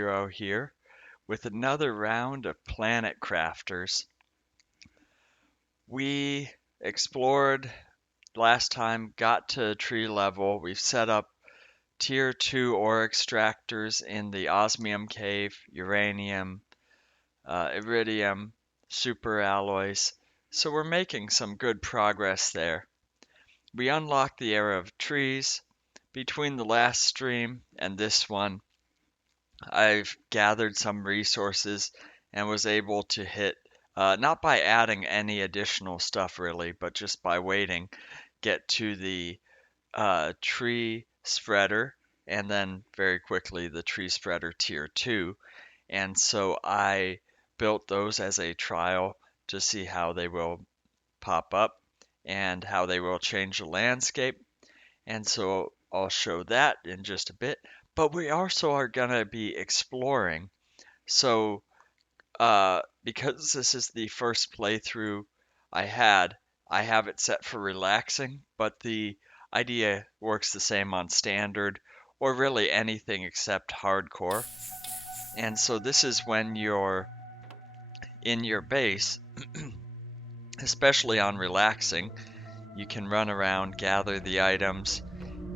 Zero here with another round of Planet Crafters. We explored last time, got to tree level. We've set up tier 2 ore extractors in the osmium cave, uranium, iridium, super alloys. So we're making some good progress there. We unlocked the era of trees. Between the last stream and this one, I've gathered some resources and was able to hit, not by adding any additional stuff really, but just by waiting, get to the tree spreader and then very quickly the tree spreader tier 2. And so I built those as a trial to see how they will pop up and how they will change the landscape. And so I'll show that in just a bit. But we also are going to be exploring. So because this is the first playthrough I have it set for relaxing, but the idea works the same on standard or really anything except hardcore. And so this is when you're in your base, especially on relaxing, you can run around, gather the items,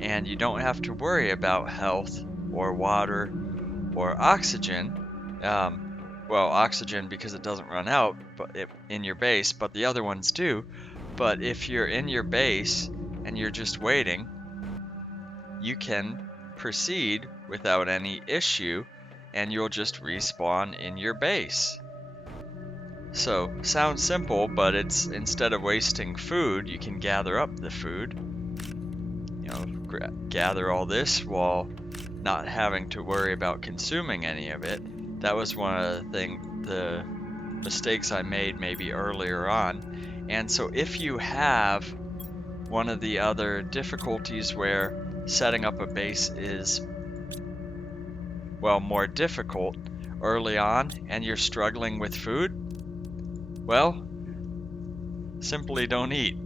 and you don't have to worry about health or water or oxygen. Well, oxygen because it doesn't run out in your base, but the other ones do. But if you're in your base and you're just waiting, you can proceed without any issue and you'll just respawn in your base. So, sounds simple, but it's instead of wasting food, you can gather up the food. You know, gather all this while not having to worry about consuming any of it. That was one of the mistakes I made maybe earlier on. And so if you have one of the other difficulties where setting up a base is, well, more difficult early on and you're struggling with food, well, simply don't eat.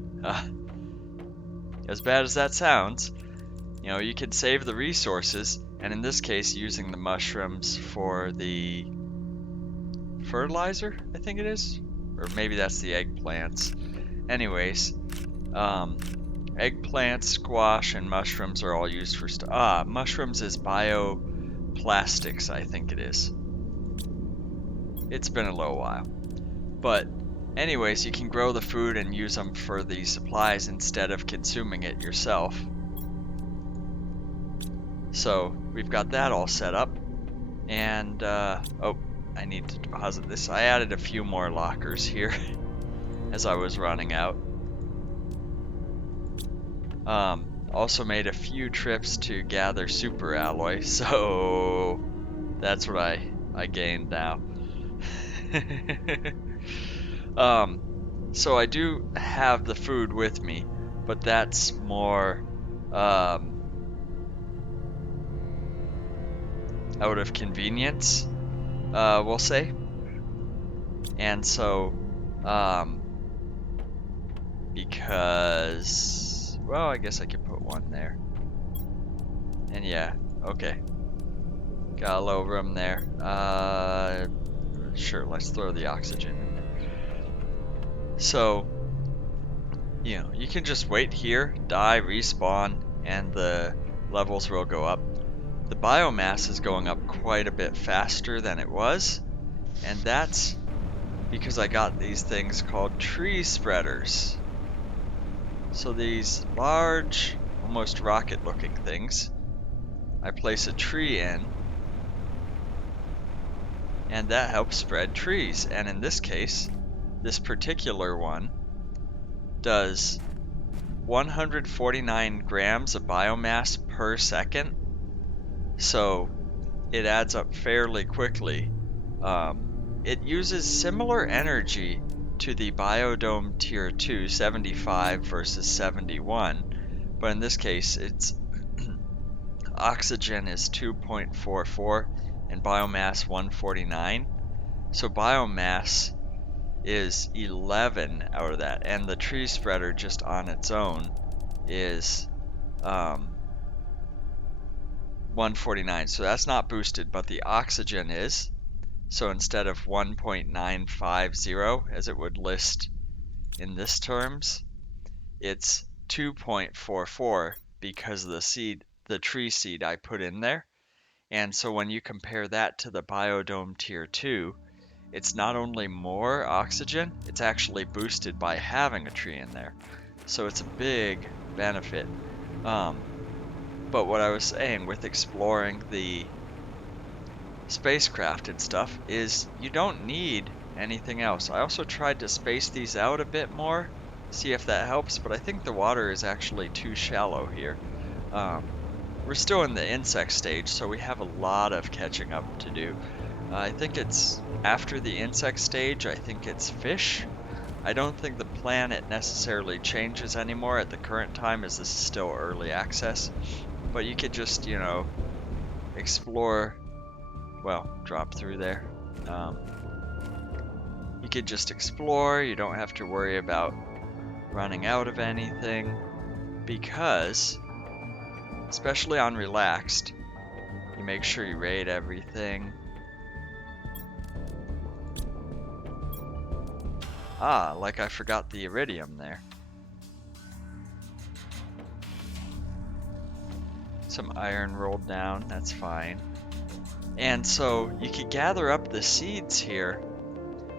As bad as that sounds, you know, you can save the resources, and in this case using the mushrooms for the fertilizer, I think it is, or maybe that's the eggplants. Anyways, eggplants, squash, and mushrooms are all used for mushrooms is bioplastics, I think it is. It's been a little while. But anyways, you can grow the food and use them for the supplies instead of consuming it yourself. So we've got that all set up. And, oh, I need to deposit this. I added a few more lockers here as I was running out. Also made a few trips to gather super alloy, so that's what I gained now. So I do have the food with me, but that's more out of convenience, we'll say. And so, because, well, I guess I could put one there. And yeah, okay. Got a little room there. Sure, let's throw the oxygen in there. So, you know, you can just wait here, die, respawn, and the levels will go up. The biomass is going up quite a bit faster than it was, and that's because I got these things called tree spreaders. So these large, almost rocket-looking things, I place a tree in, and that helps spread trees. And in this case, this particular one does 149 grams of biomass per second, so it adds up fairly quickly. It uses similar energy to the Biodome Tier 2, 75 versus 71, but in this case it's oxygen is 2.44 and biomass 149. So biomass is 11 out of that, and the tree spreader just on its own is 149, so that's not boosted, but the oxygen is. So instead of 1.950 as it would list in this terms, it's 2.44 because of the tree seed I put in there. And so when you compare that to the biodome tier 2, it's not only more oxygen, it's actually boosted by having a tree in there. So it's a big benefit. But what I was saying with exploring the spacecraft and stuff is you don't need anything else. I also tried to space these out a bit more, see if that helps, but I think the water is actually too shallow here. We're still in the insect stage, so we have a lot of catching up to do. I think it's after the insect stage, I think it's fish. I don't think the planet necessarily changes anymore at the current time, as this is still early access. But you could just, explore, well, drop through there. You could just explore, you don't have to worry about running out of anything, because, especially on relaxed, you make sure you raid everything. Ah, like I forgot the iridium there. Some iron rolled down, that's fine. And so you could gather up the seeds here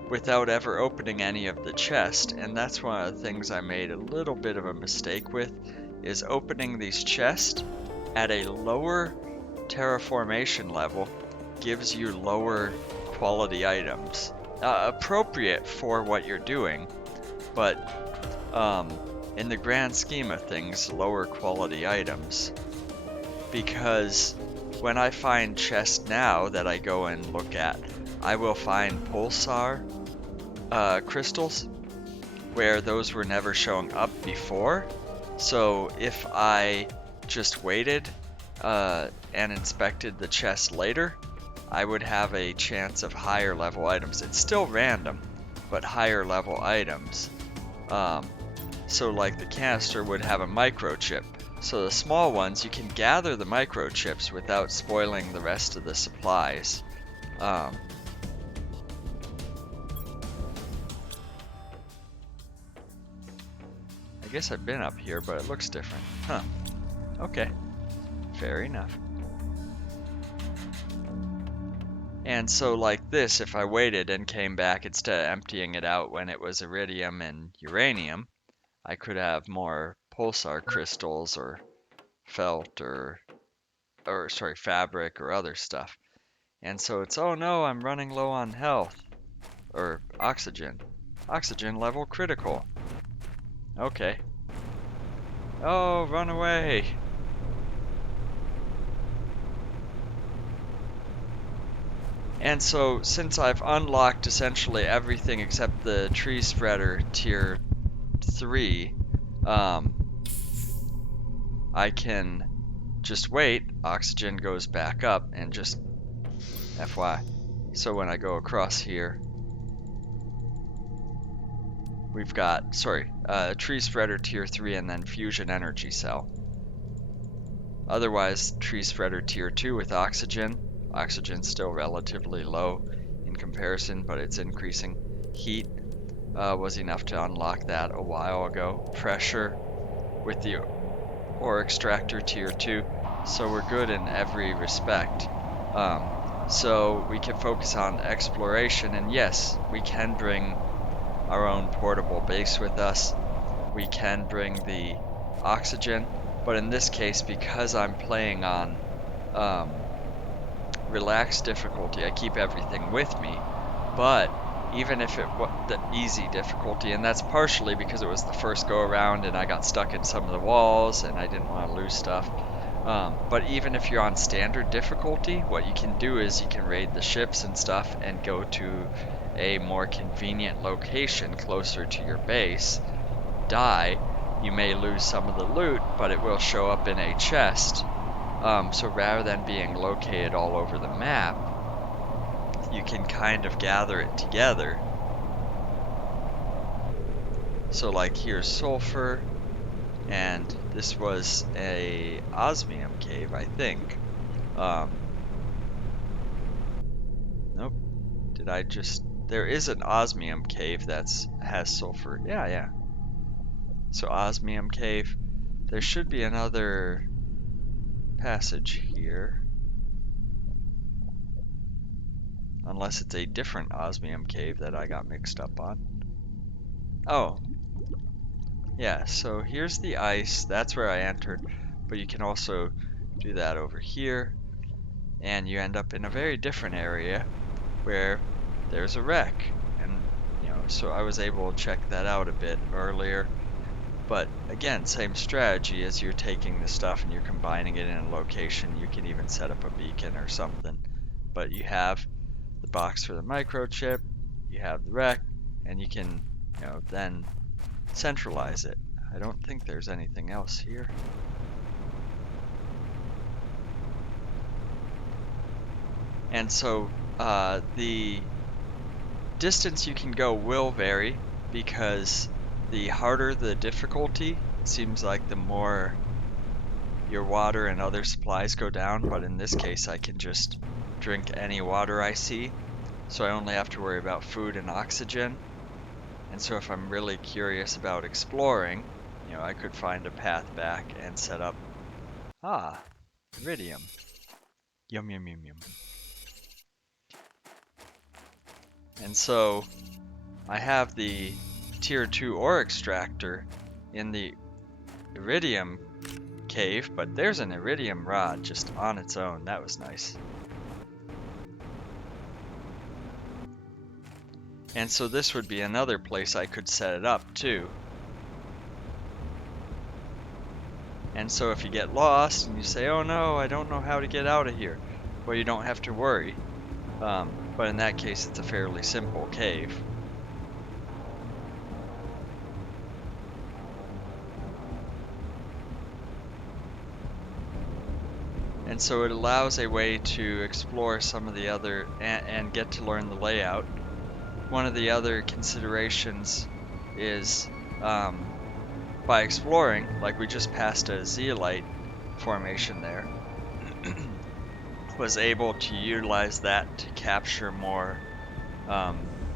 without ever opening any of the chest, and that's one of the things I made a little bit of a mistake with, is opening these chests at a lower terraformation level gives you lower quality items. Appropriate for what you're doing, but in the grand scheme of things, lower quality items. Because when I find chests now that I go and look at, I will find pulsar crystals where those were never showing up before. So if I just waited and inspected the chest later, I would have a chance of higher level items. It's still random, but higher level items. So like the canister would have a microchip. So the small ones, you can gather the microchips without spoiling the rest of the supplies. I guess I've been up here, but it looks different. Huh. Okay. Fair enough. And so like this, if I waited and came back instead of emptying it out when it was iridium and uranium, I could have more pulsar crystals or felt or sorry, fabric or other stuff. And so it's, oh no, I'm running low on health or oxygen. Oxygen level critical. Okay. Oh, run away. And so since I've unlocked essentially everything except the tree spreader tier 3, I can just wait, oxygen goes back up, and just FY. So when I go across here, we've got, tree spreader tier 3 and then fusion energy cell. Otherwise, tree spreader tier 2 with oxygen. Oxygen's still relatively low in comparison, but it's increasing. Heat was enough to unlock that a while ago. Pressure with the ore extractor tier 2, so we're good in every respect. So we can focus on exploration, and yes, we can bring our own portable base with us. We can bring the oxygen, but in this case, because I'm playing on relaxed difficulty, I keep everything with me. But even if it was the easy difficulty, and that's partially because it was the first go around and I got stuck in some of the walls and I didn't want to lose stuff. But even if you're on standard difficulty, what you can do is you can raid the ships and stuff and go to a more convenient location closer to your base. Die, you may lose some of the loot, but it will show up in a chest. So rather than being located all over the map, you can kind of gather it together. So like here's sulfur, and this was a osmium cave, I think. Nope. Did I just... There is an osmium cave has sulfur. Yeah. So osmium cave. There should be another passage here. Unless it's a different osmium cave that I got mixed up on. Oh. Yeah, so here's the ice. That's where I entered. But you can also do that over here. And you end up in a very different area where there's a wreck. And, so I was able to check that out a bit earlier. But again, same strategy as you're taking the stuff and you're combining it in a location. You can even set up a beacon or something. But you have the box for the microchip, you have the wreck, and you can, then centralize it. I don't think there's anything else here. And so the distance you can go will vary because the harder the difficulty, it seems like the more your water and other supplies go down, but in this case I can just drink any water I see, so I only have to worry about food and oxygen. And so if I'm really curious about exploring, I could find a path back and set up... iridium. Yum. And so I have the tier 2 ore extractor in the iridium cave, but there's an iridium rod just on its own. That was nice. And so this would be another place I could set it up too. And so if you get lost and you say, oh no, I don't know how to get out of here, well, you don't have to worry. But in that case, it's a fairly simple cave. And so it allows a way to explore some of the other and get to learn the layout. One of the other considerations is by exploring, like we just passed a zeolite formation there, was able to utilize that to capture more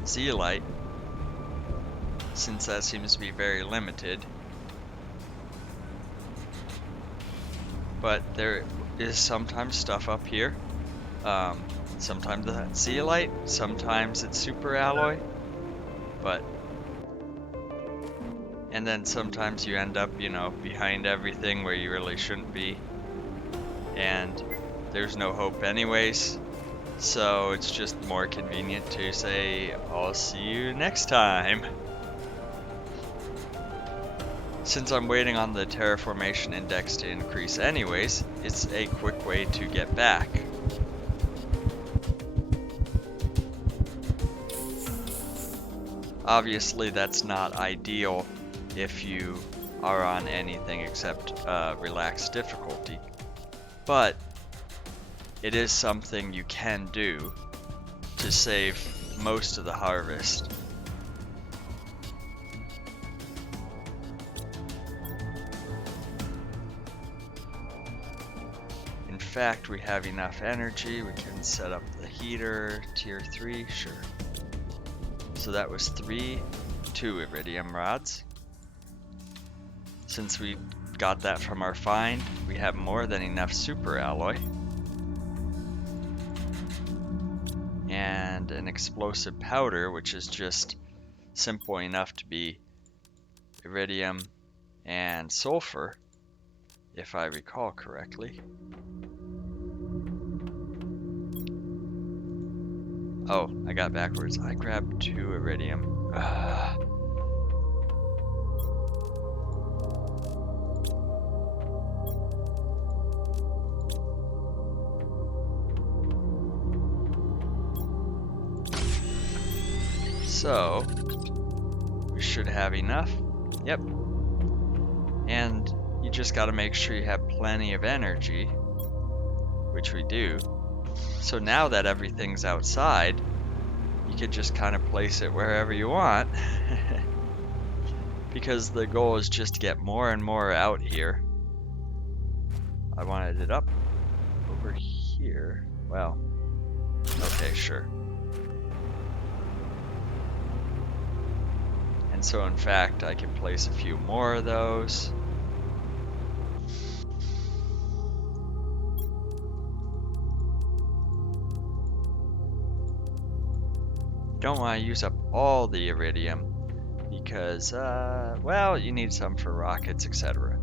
zeolite, since that seems to be very limited. But there is sometimes stuff up here. Sometimes that's zeolite, sometimes it's super alloy, and then sometimes you end up, behind everything where you really shouldn't be, and there's no hope anyways, so it's just more convenient to say, I'll see you next time. Since I'm waiting on the terraformation index to increase anyways, it's a quick way to get back. Obviously that's not ideal if you are on anything except relaxed difficulty, but it is something you can do to save most of the harvest. In fact, we have enough energy, we can set up the heater, tier 3, sure. So that was 2 iridium rods. Since we got that from our find, we have more than enough super alloy. And an explosive powder, which is just simple enough to be iridium and sulfur, if I recall correctly. Oh, I got backwards. I grabbed 2 iridium. So, we should have enough. Yep. And you just got to make sure you have plenty of energy, which we do. So now that everything's outside, you could just kind of place it wherever you want. Because the goal is just to get more and more out here. I wanted it up over here. here. Well, okay, sure. And so in fact, I can place a few more of those. Don't want to use up all the iridium because, well, you need some for rockets, etc.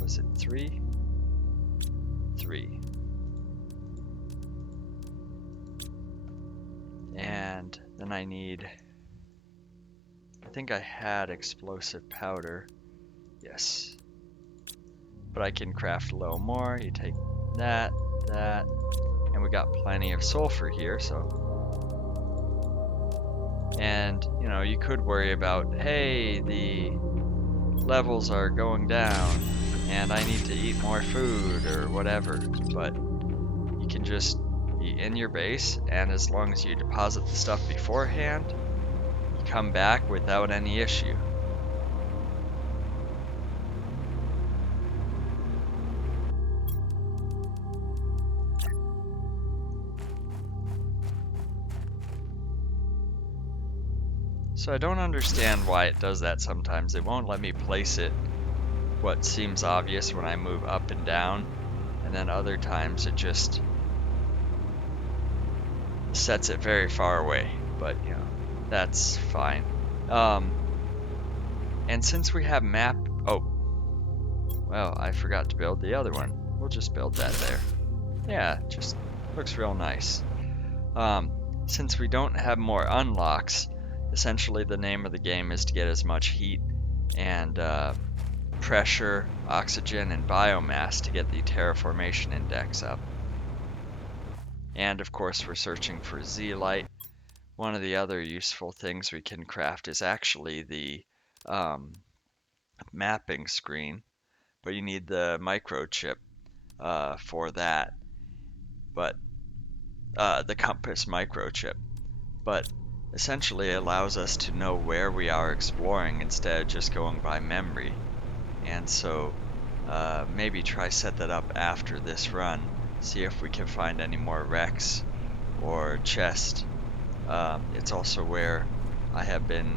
Was it 3? 3. And then I need, I think I had explosive powder. Yes. But I can craft a little more. You take that, that, and we got plenty of sulfur here, so. And, you know, you could worry about, hey, the levels are going down and I need to eat more food or whatever, but you can just be in your base, and as long as you deposit the stuff beforehand, you come back without any issue. So I don't understand why it does that sometimes. It won't let me place it what seems obvious when I move up and down, and then other times it just sets it very far away, but you know, that's fine. And since we have map, oh, well, I forgot to build the other one. We'll just build that there. Yeah, just looks real nice. Since we don't have more unlocks, essentially the name of the game is to get as much heat and pressure, oxygen, and biomass to get the terraformation index up. And of course we're searching for Zeolite. One of the other useful things we can craft is actually the mapping screen, but you need the microchip for that. But the compass microchip, but essentially allows us to know where we are exploring instead of just going by memory. And so maybe try set that up after this run, see if we can find any more wrecks or chest. It's also where I have been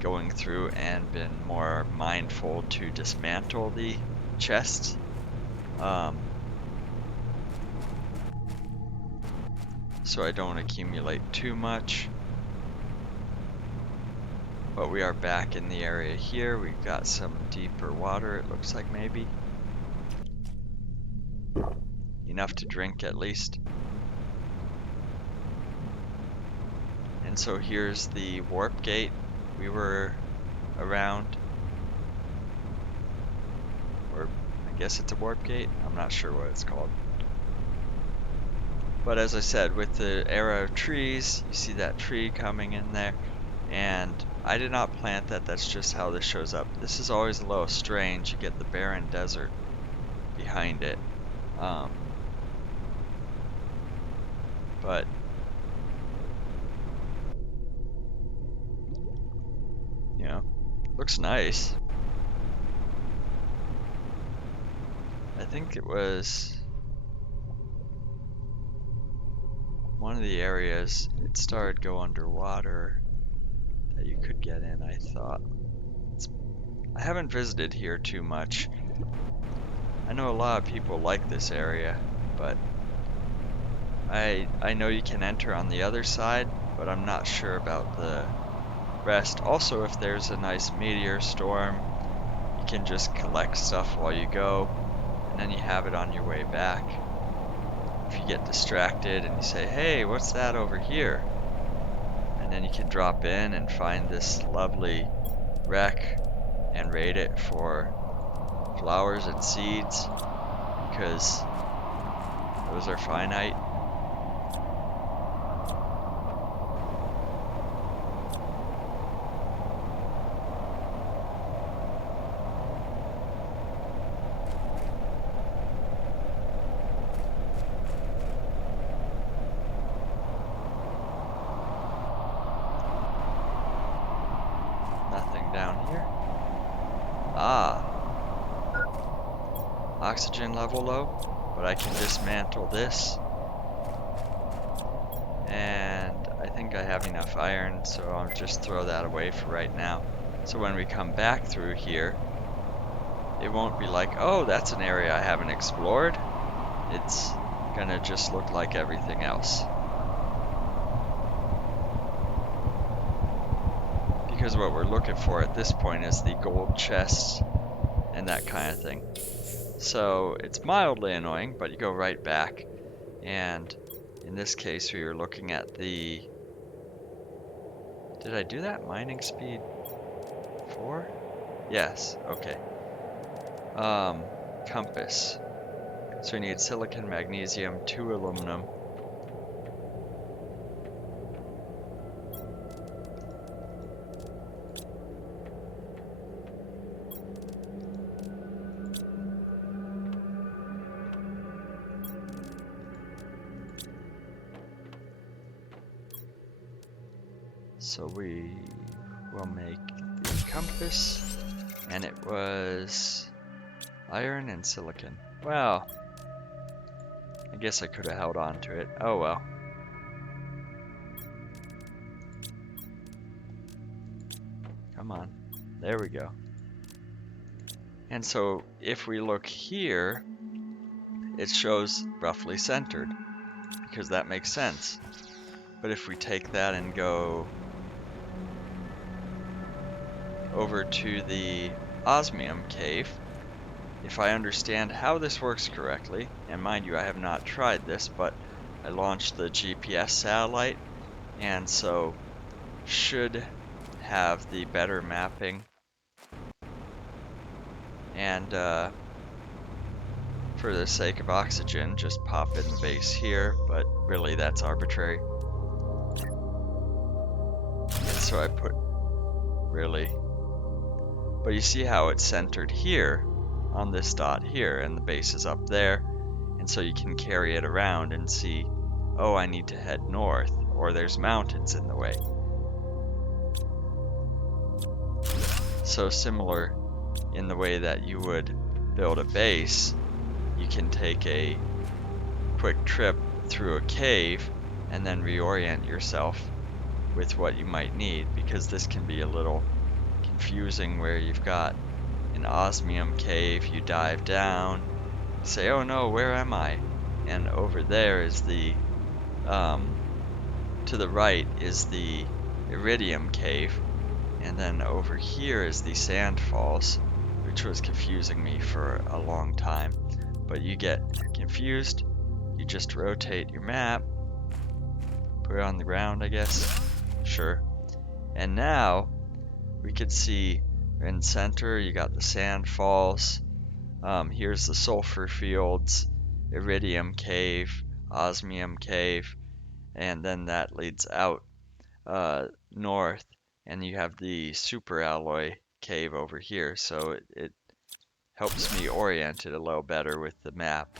going through and been more mindful to dismantle the chests. So I don't accumulate too much. But we are back in the area here. We've got some deeper water, it looks like, maybe. Enough to drink at least. And so here's the warp gate we were around. Or I guess it's a warp gate. I'm not sure what it's called. But as I said, with the era of trees, you see that tree coming in there. And I did not plant that, that's just how this shows up. This is always a little strange. You get the barren desert behind it. But you know, looks nice. I think it was one of the areas it started go underwater that you could get in, I thought. I haven't visited here too much. I know a lot of people like this area, but I know you can enter on the other side, but I'm not sure about the rest. Also, if there's a nice meteor storm, you can just collect stuff while you go, and then you have it on your way back. If you get distracted and you say, hey, what's that over here? And then you can drop in and find this lovely wreck and raid it for flowers and seeds, because those are finite. oxygen level low, but I can dismantle this. And I think I have enough iron, so I'll just throw that away for right now. So when we come back through here, it won't be like, oh, that's an area I haven't explored. It's gonna just look like everything else. Because what we're looking for at this point is the gold chest and that kind of thing. So it's mildly annoying, but you go right back. And in this case, we were looking at the... Did I do that? Mining speed 4? Yes, okay. Compass. So we need silicon, magnesium, 2 aluminum. So we will make the compass, and it was iron and silicon. Well, I guess I could have held on to it. Oh well. Come on. There we go. And so if we look here, it shows roughly centered, because that makes sense. But if we take that and go over to the osmium cave, if I understand how this works correctly, and mind you, I have not tried this, but I launched the GPS satellite, and so should have the better mapping. And for the sake of oxygen, just pop in the base here, but really that's arbitrary. And so I put really, but you see how it's centered here on this dot here, and the base is up there, and so you can carry it around and see, oh, I need to head north, or there's mountains in the way. So similar in the way that you would build a base, you can take a quick trip through a cave and then reorient yourself with what you might need, because this can be a little confusing where you've got an osmium cave, you dive down, say, oh no, where am I? And over there is the, to the right is the iridium cave, and then over here is the sand falls, which was confusing me for a long time. But you get confused, you just rotate your map, put it on the ground, I guess, sure. And now we could see in center, you got the sand falls, here's the sulfur fields, iridium cave, osmium cave, and then that leads out north, and you have the super alloy cave over here, so it helps me orient it a little better with the map.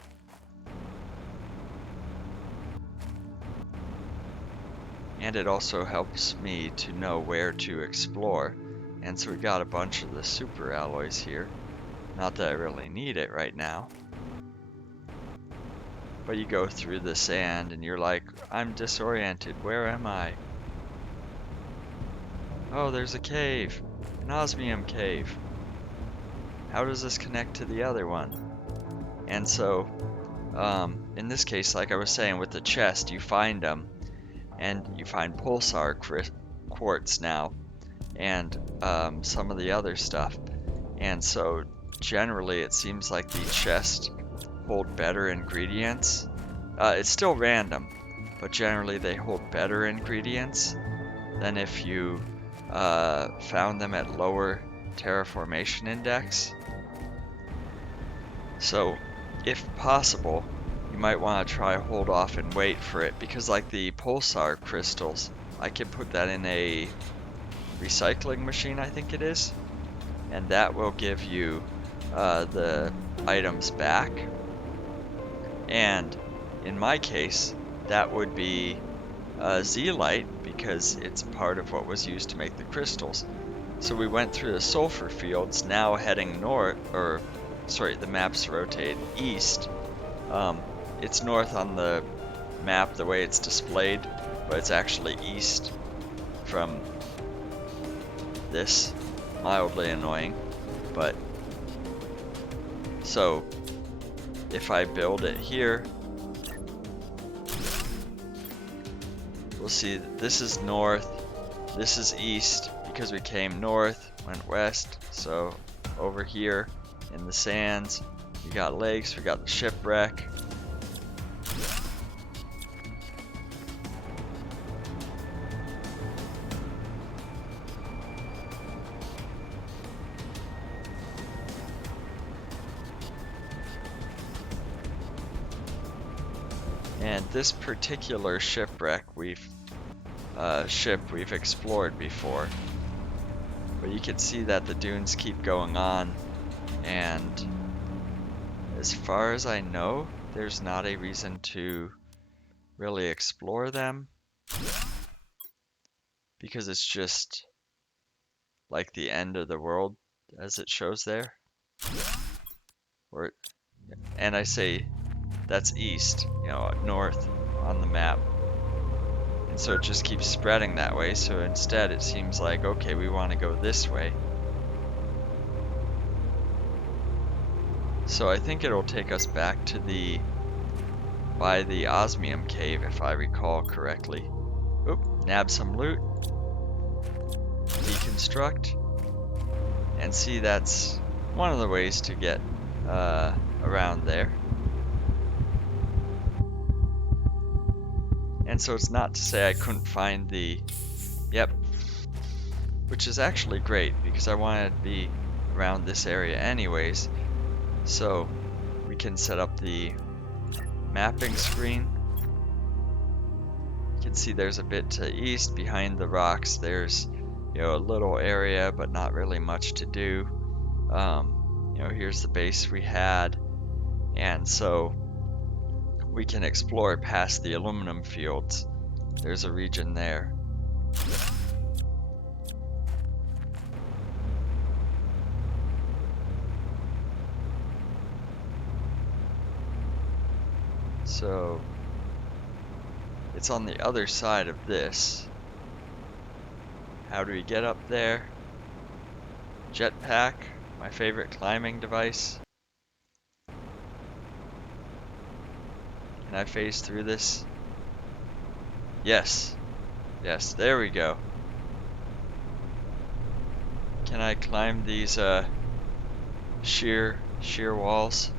And it also helps me to know where to explore. And so we got a bunch of the super alloys here. Not that I really need it right now. But you go through the sand and you're like, I'm disoriented, where am I? Oh, there's a cave, an osmium cave. How does this connect to the other one? And so, in this case, like I was saying with the chest, you find them, and you find pulsar quartz now, and some of the other stuff. And so, generally, it seems like the chest hold better ingredients. It's still random, but generally they hold better ingredients than if you found them at lower terraformation index. So, if possible, you might want to try hold off and wait for it, because like the pulsar crystals, I can put that in a recycling machine, I think it is, and that will give you the items back. And in my case, that would be zeolite, because it's part of what was used to make the crystals. So we went through the sulfur fields, now heading north, or sorry, the map's rotated east. It's north on the map the way it's displayed, but it's actually east from this. Mildly annoying, but so if I build it here, we'll see that this is north, this is east because we came north, went west. So over here in the sands, we got lakes, we got the shipwreck. And this particular shipwreck we've explored before, but you can see that the dunes keep going on, and as far as I know, there's not a reason to really explore them because it's just like the end of the world as it shows there. And I say that's east, north on the map. And so it just keeps spreading that way. So instead it seems like, okay, we want to go this way. So I think it'll take us back to by the osmium cave, if I recall correctly. Oop, nab some loot. Deconstruct. And see, that's one of the ways to get around there. And so it's not to say I couldn't find yep, which is actually great because I wanted to be around this area anyways. So we can set up the mapping screen. You can see there's a bit to east behind the rocks. There's a little area, but not really much to do. Here's the base we had, and so we can explore past the aluminum fields. There's a region there. So it's on the other side of this. How do we get up there? Jetpack, my favorite climbing device. Can I phase through this? Yes. Yes, there we go. Can I climb these sheer walls?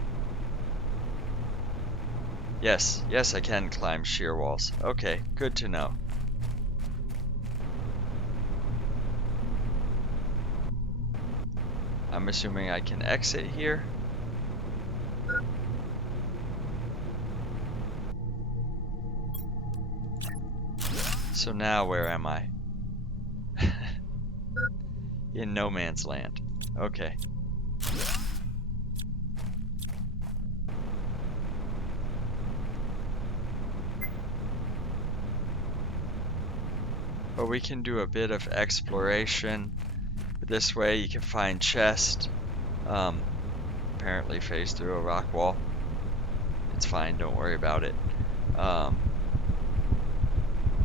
Yes, I can climb sheer walls. Okay, good to know. I'm assuming I can exit here. So now where am I? In no man's land. Okay. But we can do a bit of exploration. This way you can find chests. Apparently phase through a rock wall. It's fine, don't worry about it.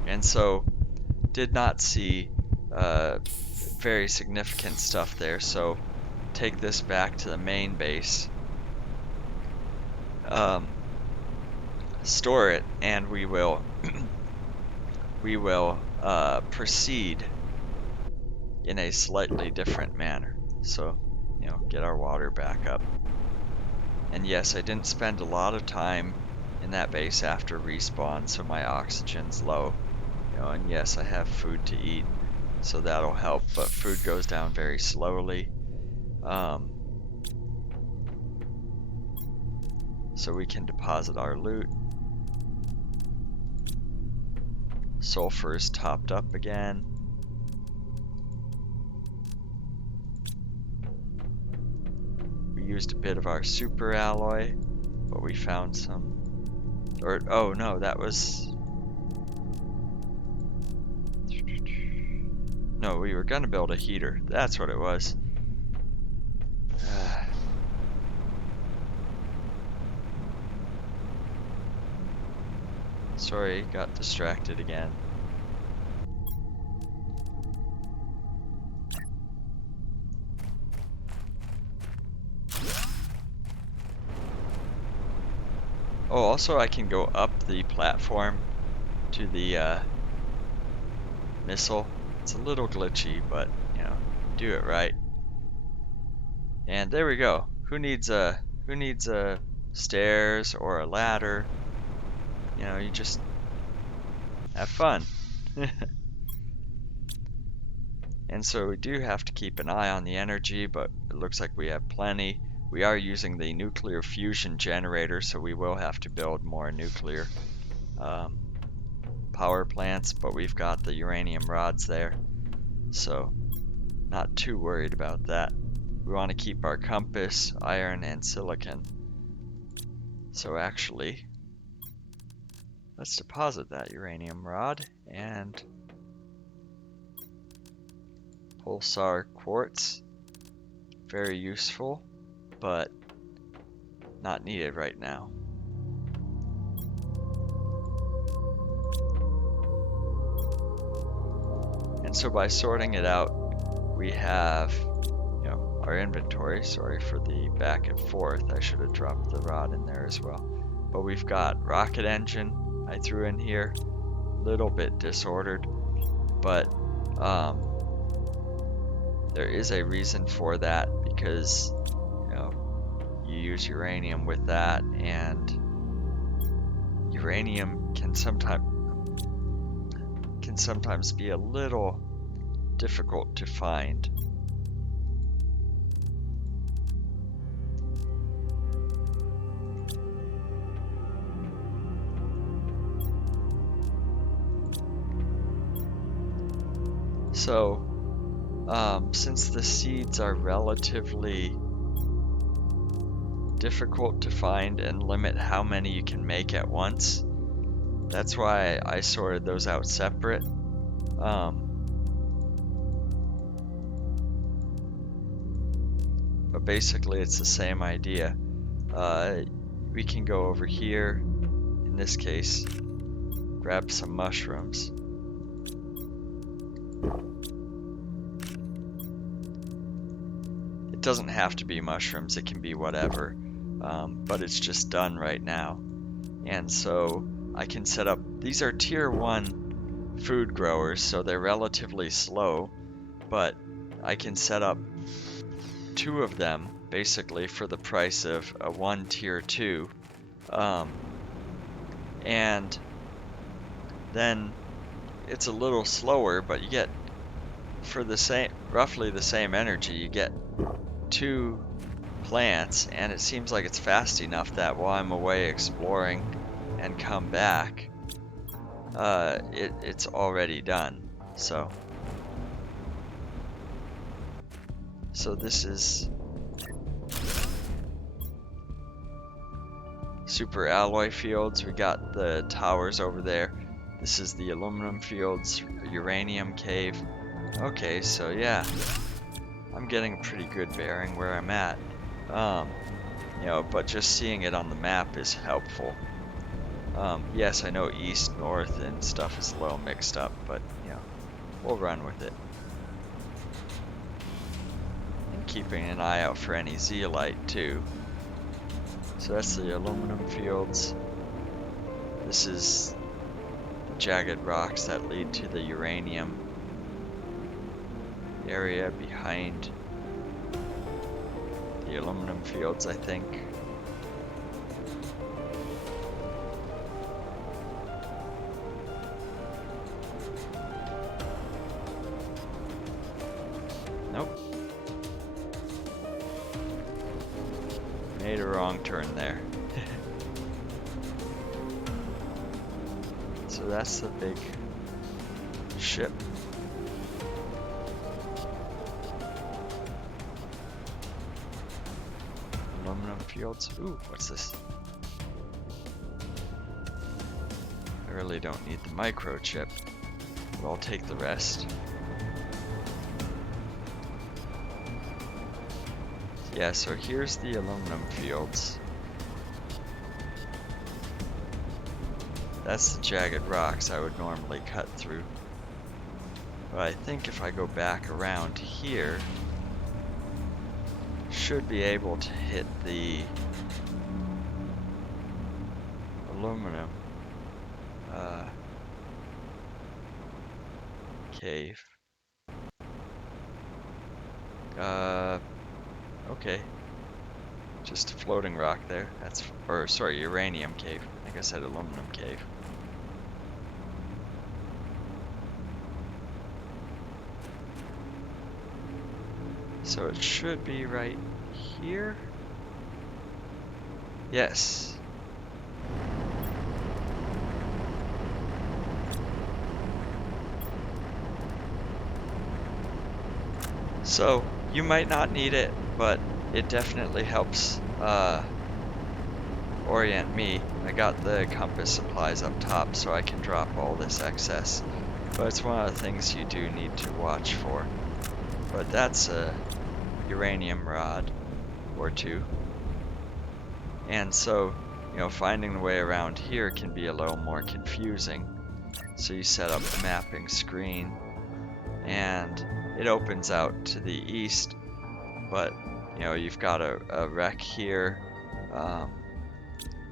And so did not see very significant stuff there, so take this back to the main base, store it, and we will proceed in a slightly different manner. So get our water back up. And yes, I didn't spend a lot of time in that base after respawn, so my oxygen's low. And yes, I have food to eat, so that'll help, but food goes down very slowly. So we can deposit our loot. Sulfur is topped up again. We used a bit of our super alloy, but we found some, oh no, that was, no, we were gonna build a heater. That's what it was. Sorry, got distracted again. Oh, also I can go up the platform to the missile. It's a little glitchy, but you know, do it right. And there we go. Who needs a stairs or a ladder? You know, you just have fun. And so we do have to keep an eye on the energy, but it looks like we have plenty. We are using the nuclear fusion generator, so we will have to build more nuclear um, power plants, but we've got the uranium rods there, so not too worried about that. We want to keep our compass, iron, and silicon. So actually, let's deposit that uranium rod and pulsar quartz. Very useful, but not needed right now. And so by sorting it out, we have, you know, our inventory. Sorry for the back and forth. I should have dropped the rod in there as well. But we've got rocket engine I threw in here, a little bit disordered, but there is a reason for that, because you know, you use uranium with that, and uranium can sometimes be a little difficult to find. So since the seeds are relatively difficult to find and limit how many you can make at once, that's why I sorted those out separate. But basically it's the same idea. We can go over here, in this case, grab some mushrooms. It doesn't have to be mushrooms, it can be whatever, but it's just done right now. And so I can set up, these are tier 1 food growers, so they're relatively slow, but I can set up 2 of them basically for the price of a 1 tier 2, and then it's a little slower, but you get, for the same, roughly the same energy, you get 2 plants, and it seems like it's fast enough that while I'm away exploring and come back, it's already done. So this is super alloy fields. We got the towers over there. This is the aluminum fields, uranium cave. Okay, so yeah, I'm getting a pretty good bearing where I'm at. You know, but just seeing it on the map is helpful. Yes, I know east, north, and stuff is a little mixed up, but you know, we'll run with it. And keeping an eye out for any zeolite too. So that's the aluminum fields. This is the jagged rocks that lead to the uranium area behind the aluminum fields, I think. Nope. Made a wrong turn there. So that's the big ship. Aluminum fields. Ooh, what's this? I really don't need the microchip, but I'll take the rest. Yeah, so here's the aluminum fields. That's the jagged rocks I would normally cut through. But I think if I go back around here, should be able to hit the aluminum cave. Okay. Just a floating rock there. Or sorry, uranium cave. I think I said aluminum cave. So it should be right here. Yes. So you might not need it, but it definitely helps orient me. I got the compass supplies up top so I can drop all this excess. But it's one of the things you do need to watch for. But that's a uranium rod or two. And so, you know, finding the way around here can be a little more confusing. So you set up the mapping screen and it opens out to the east, but you know, you've got a wreck here.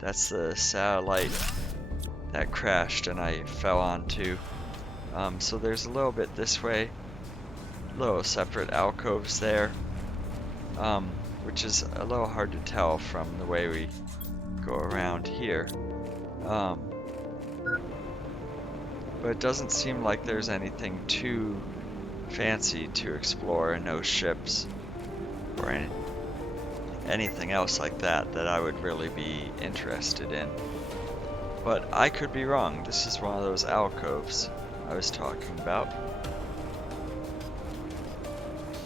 That's the satellite that crashed and I fell onto. So there's a little bit this way, little separate alcoves there, which is a little hard to tell from the way we go around here. But it doesn't seem like there's anything too fancy to explore, and no ships or anything else like that that I would really be interested in. But I could be wrong. This is one of those alcoves I was talking about.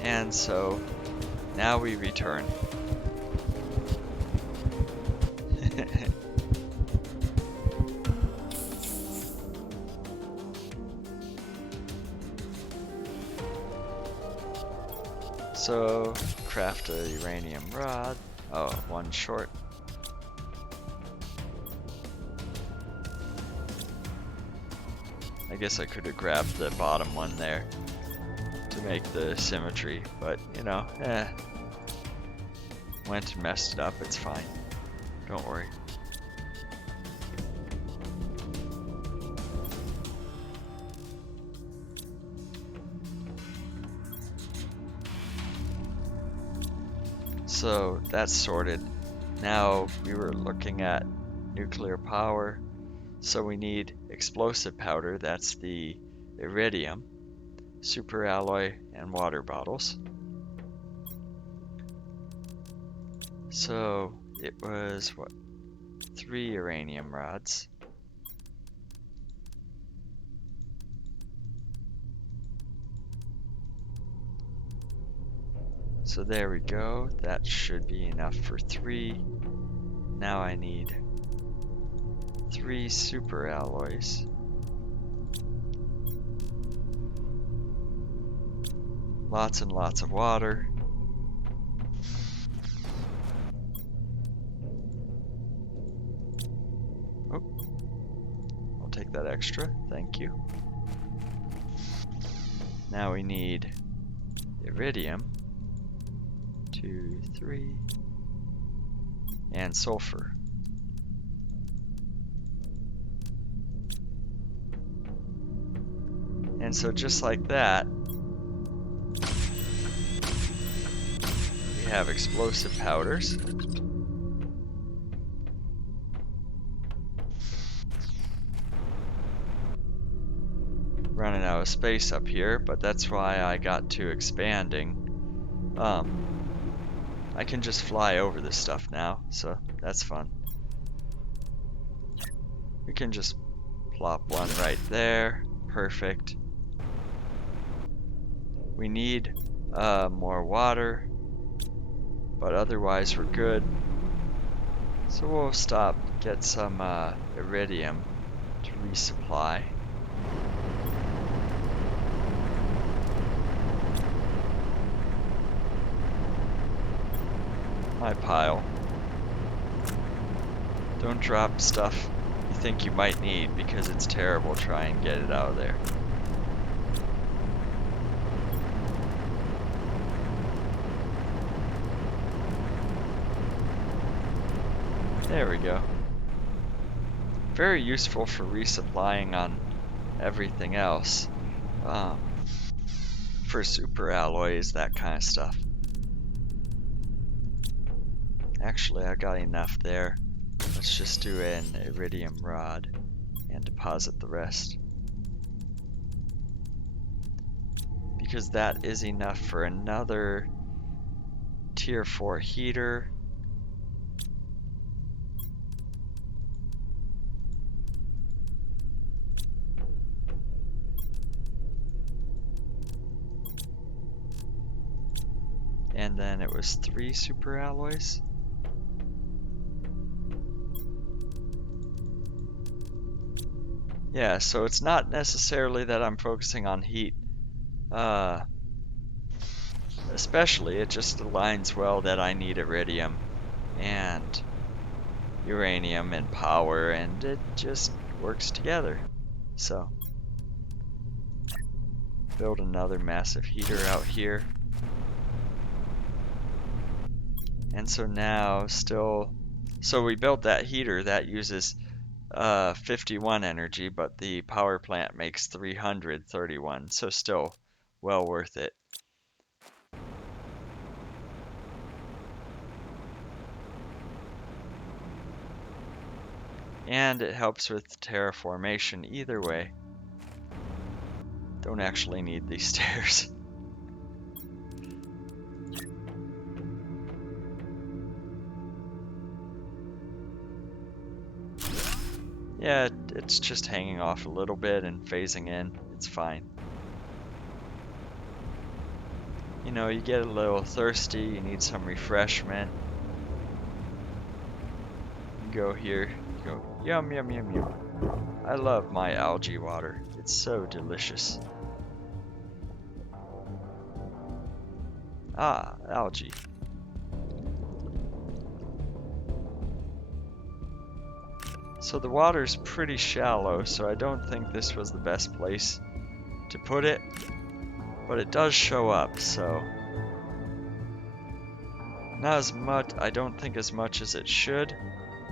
And so now we return. So, craft a uranium rod. Oh, one short. I guess I could have grabbed the bottom one there to make the symmetry, but you know, went and messed it up, it's fine. Don't worry. So that's sorted. Now we were looking at nuclear power, so we need explosive powder, that's the iridium, superalloy, and water bottles. So it was, what, 3 uranium rods. So there we go, that should be enough for 3. Now I need 3 superalloys. Lots and lots of water. Oh, I'll take that extra, thank you. Now we need iridium. 2, 3, and sulfur. And so just like that, we have explosive powders. Running out of space up here, but that's why I got to expanding. I can just fly over this stuff now, so that's fun. We can just plop one right there. Perfect. We need more water, but otherwise we're good. So we'll stop, get some iridium to resupply. My pile. Don't drop stuff you think you might need, because it's terrible trying to get it out of there. There we go. Very useful for resupplying on everything else. For super alloys, that kind of stuff. Actually, I got enough there. Let's just do an iridium rod and deposit the rest. Because that is enough for another tier 4 heater. And then it was 3 super alloys. Yeah, so it's not necessarily that I'm focusing on heat. Especially, it just aligns well that I need iridium and uranium and power, and it just works together. So, build another massive heater out here. And so now so we built that heater that uses 51 energy, but the power plant makes 331, so still well worth it. And it helps with terraformation either way. Don't actually need these stairs. Yeah, it's just hanging off a little bit and phasing in. It's fine. You know, you get a little thirsty, you need some refreshment. You go here, you go yum yum yum yum. I love my algae water. It's so delicious. Ah, algae. So the water's pretty shallow, so I don't think this was the best place to put it, but it does show up, so not as much, I don't think as much as it should,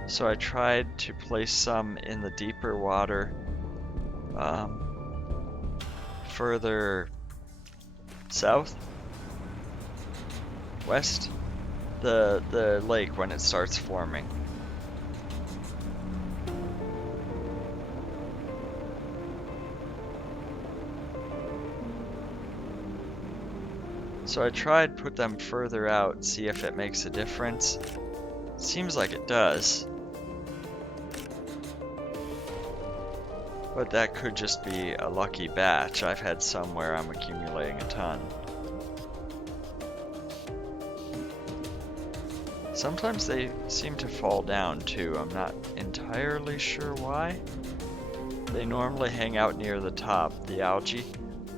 so I tried to place some in the deeper water, further south, west, the lake when it starts forming. So I tried put them further out, see if it makes a difference. Seems like it does. But that could just be a lucky batch. I've had some where I'm accumulating a ton. Sometimes they seem to fall down too. I'm not entirely sure why. They normally hang out near the top, the algae,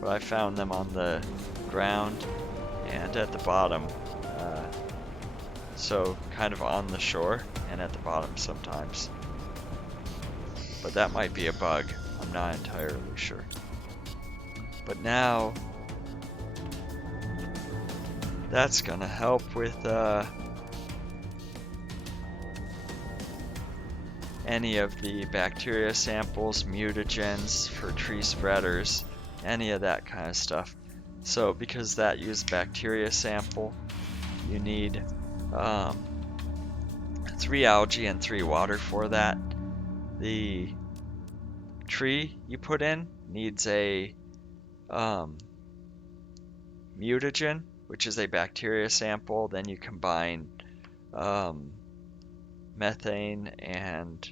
but I found them on the ground and at the bottom, so kind of on the shore and at the bottom sometimes. But that might be a bug, I'm not entirely sure. But now that's gonna help with any of the bacteria samples, mutagens for tree spreaders, any of that kind of stuff. So because that used bacteria sample, you need 3 algae and 3 water for that. The tree you put in needs a mutagen, which is a bacteria sample. Then you combine methane and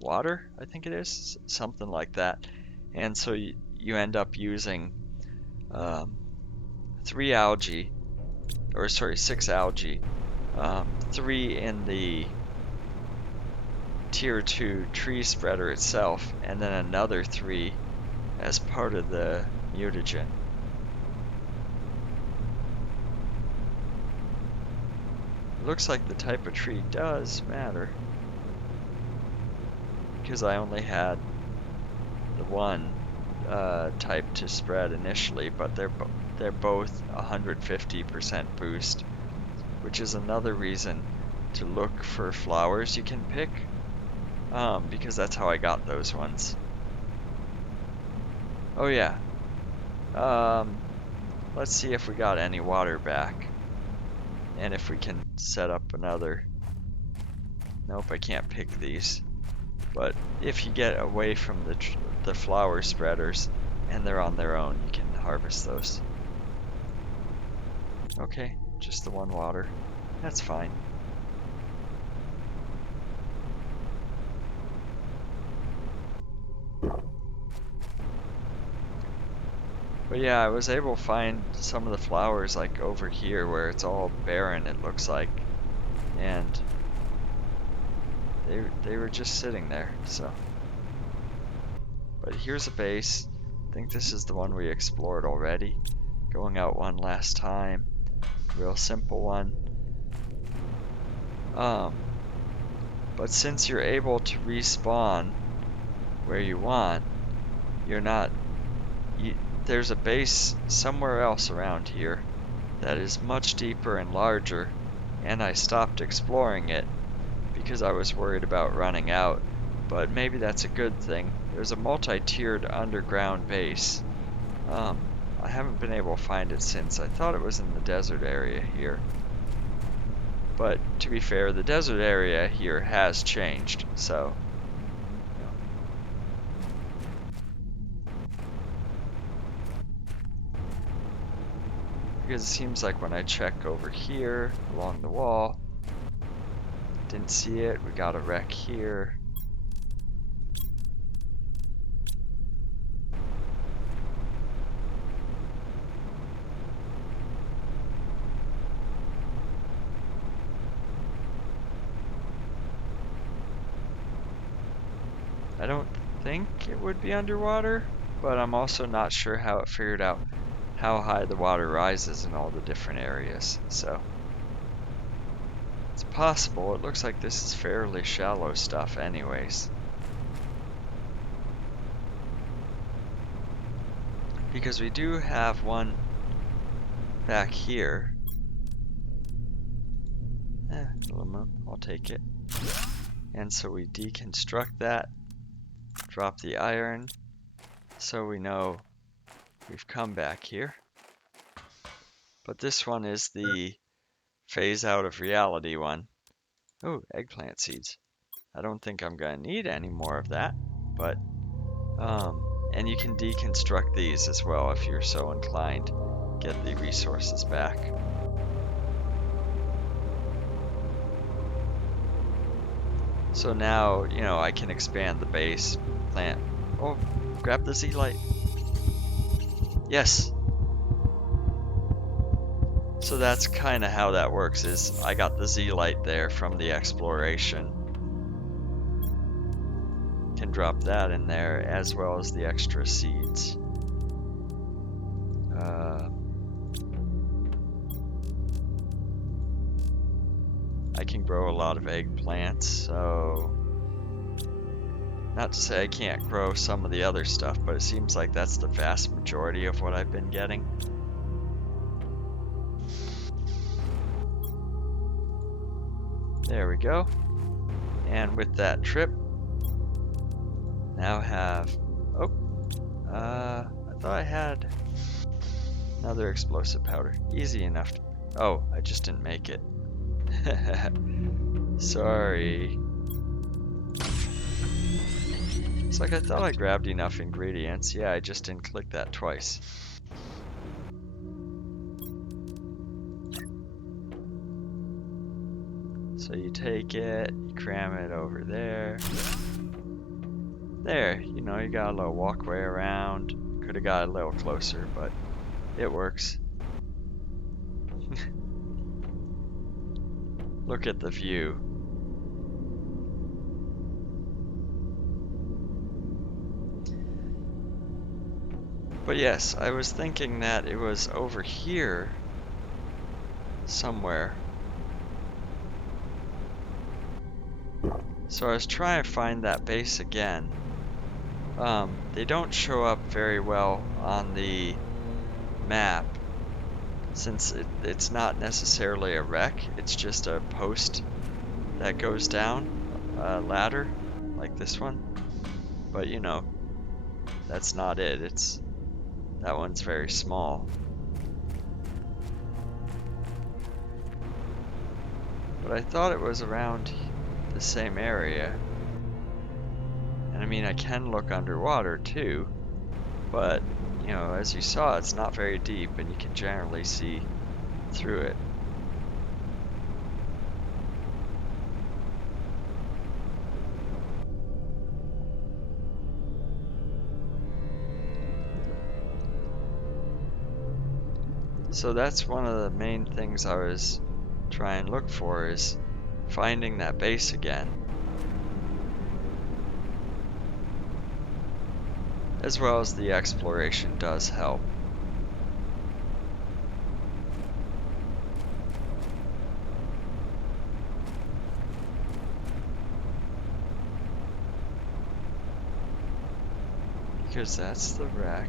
water, I think it is, something like that. And so you end up using 6 algae, 3 in the tier 2 tree spreader itself, and then another 3 as part of the mutagen. Looks like the type of tree does matter. because I only had the one type to spread initially, but they're both 150% boost, which is another reason to look for flowers you can pick, because that's how I got those ones. Oh yeah, let's see if we got any water back, and if we can set up another. Nope, I can't pick these. But if you get away from the flower spreaders and they're on their own, you can harvest those. Okay, just the one water. That's fine. But yeah, I was able to find some of the flowers like over here where it's all barren, it looks like. And they were just sitting there, so. But here's a base. I think this is the one we explored already. Going out one last time. Real simple one. But since you're able to respawn where you want, you're not. There's a base somewhere else around here that is much deeper and larger, and I stopped exploring it because I was worried about running out, but maybe that's a good thing. There's a multi-tiered underground base. I haven't been able to find it since. I thought it was in the desert area here. But to be fair, the desert area here has changed, so. Because it seems like when I check over here along the wall, didn't see it. We got a wreck here. I don't think it would be underwater, but I'm also not sure how it figured out how high the water rises in all the different areas, so it's possible. It looks like this is fairly shallow stuff anyways, because we do have one back here. Aluminum, I'll take it. And so we deconstruct that, drop the iron, so we know we've come back here. But this one is the phase out of reality one. Oh, eggplant seeds. I don't think I'm gonna need any more of that, but and you can deconstruct these as well if you're so inclined. Get the resources back. So now, you know, I can expand the base, plant. Oh, grab the Zeolite. Yes. So that's kind of how that works, is I got the Zeolite there from the exploration. Can drop that in there as well as the extra seeds. I can grow a lot of eggplants, so not to say I can't grow some of the other stuff, but it seems like that's the vast majority of what I've been getting. There we go. And with that trip, now have, I thought I had another explosive powder. Easy enough to, oh, I just didn't make it. Sorry. It's like I thought I grabbed enough ingredients. Yeah, I just didn't click that twice. So you take it, you cram it over there. There, you know, you got a little walkway around. Could have got a little closer, but it works. Look at the view. But yes, I was thinking that it was over here somewhere. So I was trying to find that base again. They don't show up very well on the map since it's not necessarily a wreck, it's just a post that goes down a ladder like this one. But you know, that's not it. That one's very small. But I thought it was around the same area. And I mean, I can look underwater too, but you know, as you saw, it's not very deep and you can generally see through it. So that's one of the main things I was trying to look for, is finding that base again. As well as the exploration does help. Because that's the wreck.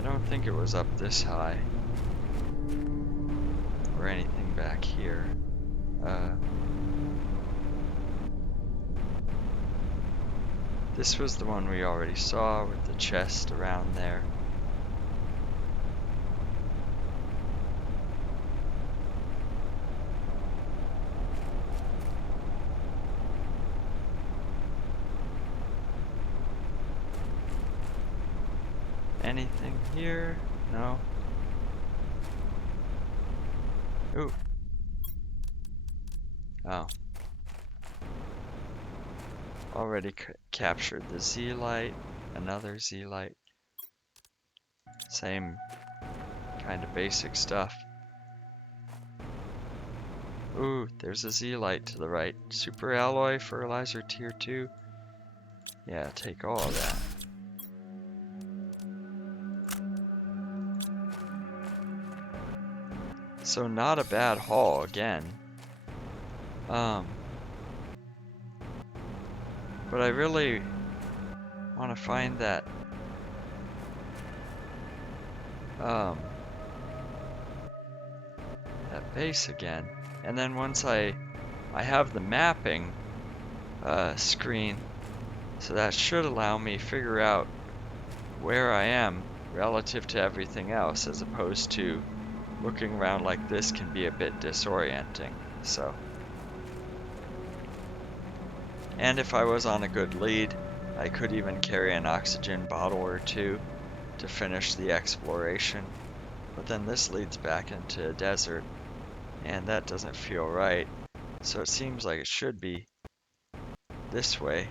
I don't think it was up this high. Or anything back here. This was the one we already saw with the chest around there. Anything here? No. Ooh. Oh. Already captured the Zeolite, another Zeolite. Same kind of basic stuff. Ooh, there's a Zeolite to the right. Super alloy fertilizer tier 2. Yeah, take all of that. So not a bad haul again. But I really want to find that that base again. And then once I have the mapping screen, so that should allow me to figure out where I am relative to everything else, as opposed to looking around like this can be a bit disorienting. So, and if I was on a good lead, I could even carry an oxygen bottle or two to finish the exploration. But then this leads back into a desert, and that doesn't feel right. So it seems like it should be this way.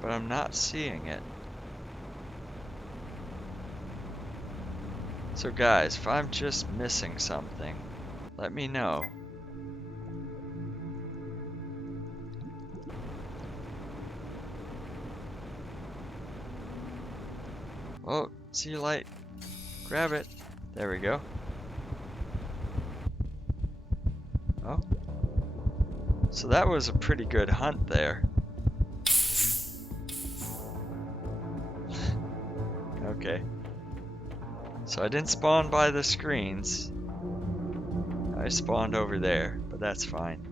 But I'm not seeing it. So guys, if I'm just missing something, let me know. Oh, Zeolite, grab it. There we go. Oh. So that was a pretty good hunt there. Okay. So I didn't spawn by the screens. I spawned over there, but that's fine.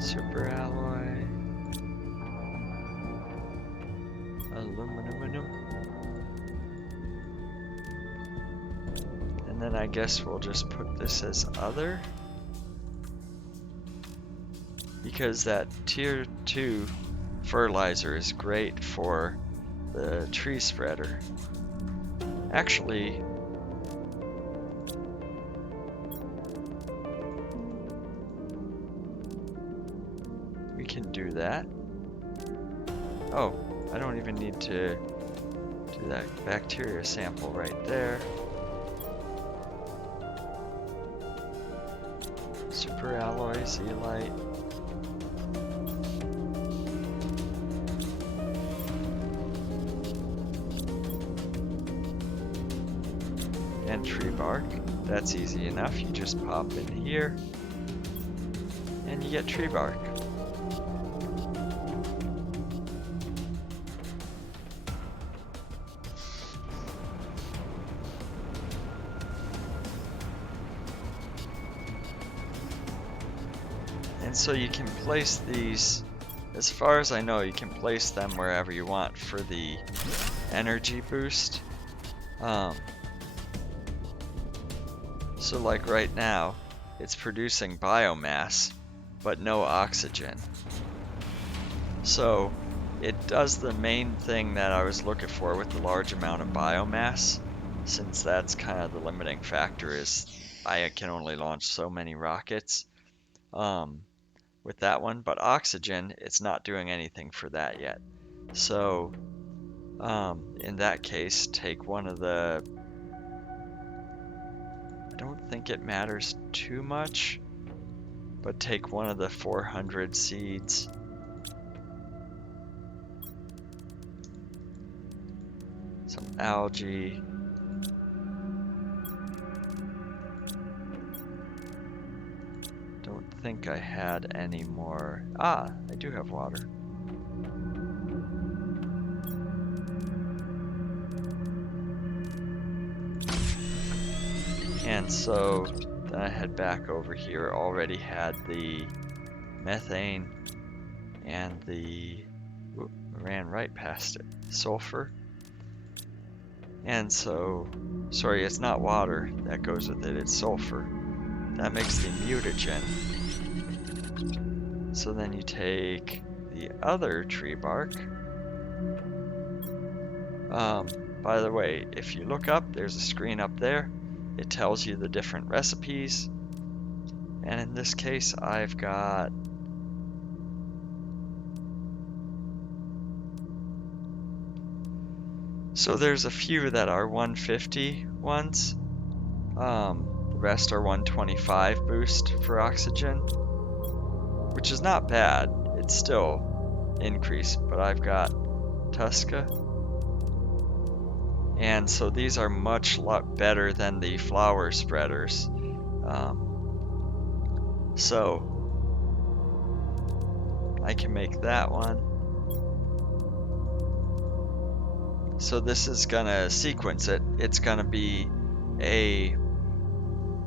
Super alloy. Aluminum. And then I guess we'll just put this as other. Because that tier 2 fertilizer is great for the tree spreader. Actually, we can do that. Oh, I don't even need to Do that bacteria sample right there. Super alloy, zeolite. And tree bark. That's easy enough. You just pop in here and you get tree bark. And so you can place these, as far as I know, you can place them wherever you want for the energy boost. So like right now, it's producing biomass, but no oxygen. So it does the main thing that I was looking for with the large amount of biomass, since that's kind of the limiting factor is I can only launch so many rockets with that one, but oxygen, it's not doing anything for that yet. So in that case, take one of the, I don't think it matters too much, but take one of the 400 seeds. Some algae. Don't think I had any more. Ah, I do have water. And so then I head back over here. Already had the methane and the, whoop, ran right past it, sulfur. And so, sorry, it's not water that goes with it, it's sulfur. That makes the mutagen. So then you take the other tree bark. By the way, if you look up, there's a screen up there. It tells you the different recipes. And in this case, I've got so there's a few that are 150 ones. The rest are 125 boost for oxygen, which is not bad. It's still increased, but I've got Tusca. And so these are much better than the flower spreaders. So I can make that one. So this is gonna sequence it. It's gonna be a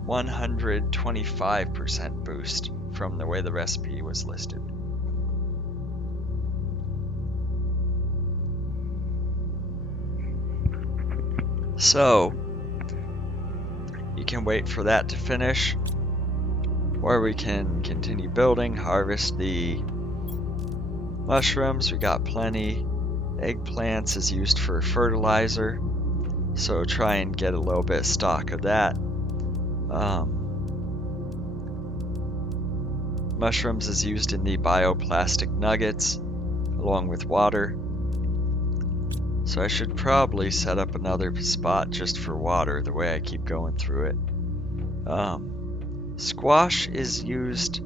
125% boost from the way the recipe was listed. So you can wait for that to finish, or we can continue building, harvest the mushrooms. We got plenty. Eggplants is used for fertilizer, so try and get a little bit of stock of that. Mushrooms is used in the bioplastic nuggets along with water. So I should probably set up another spot just for water the way I keep going through it. Squash is used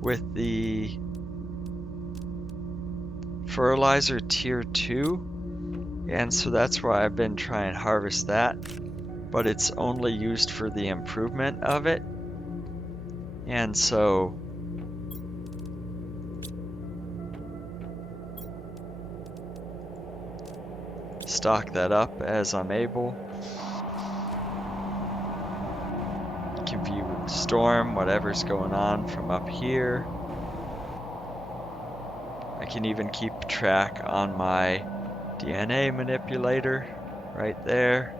with the fertilizer tier 2, and so that's why I've been trying to harvest that, but it's only used for the improvement of it. And so stock that up as I'm able. You can view the storm, whatever's going on from up here. I can even keep track on my DNA manipulator right there.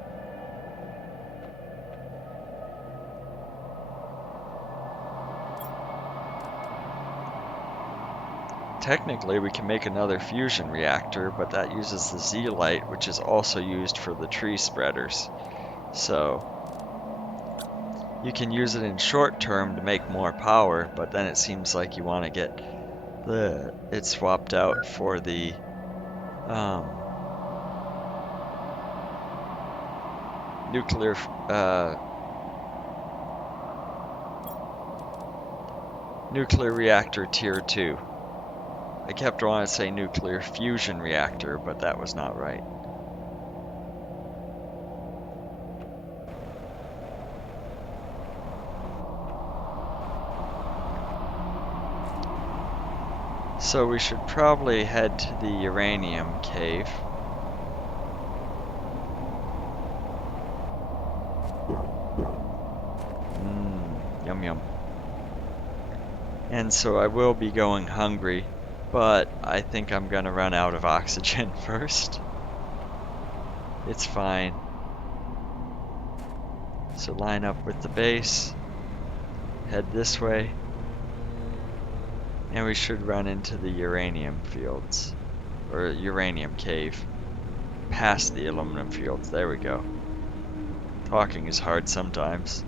Technically, we can make another fusion reactor, but that uses the zeolite, which is also used for the tree spreaders. So you can use it in short term to make more power, but then it seems like you want to get it swapped out for the nuclear nuclear reactor tier 2. I kept wanting to say nuclear fusion reactor, but that was not right. So we should probably head to the uranium cave. Yum yum. And so I will be going hungry, but I think I'm gonna run out of oxygen first. It's fine. So line up with the base, head this way, and we should run into the uranium fields, or uranium cave, past the aluminum fields. There we go. Talking is hard sometimes.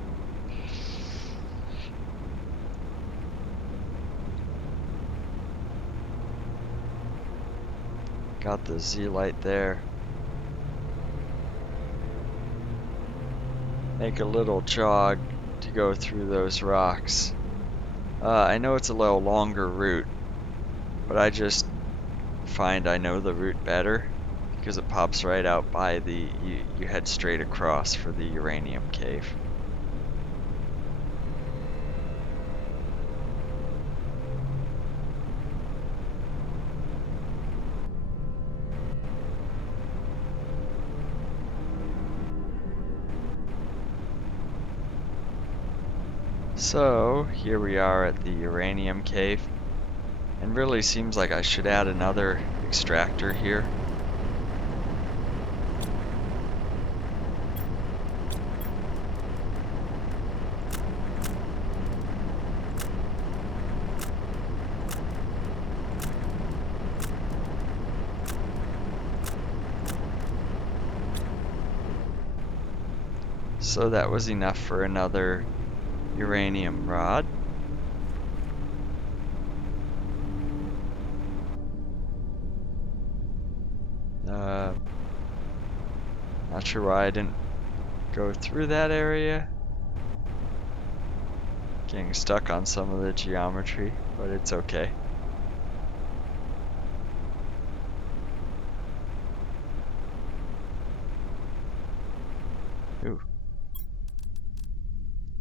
Got the Zeolite there. Make a little jog to go through those rocks. I know it's a little longer route, but I just find I know the route better because it pops right out by the, you head straight across for the uranium cave. So here we are at the uranium cave, and really seems like I should add another extractor here. So that was enough for another uranium rod. Not sure why I didn't go through that area. Getting stuck on some of the geometry, but it's okay.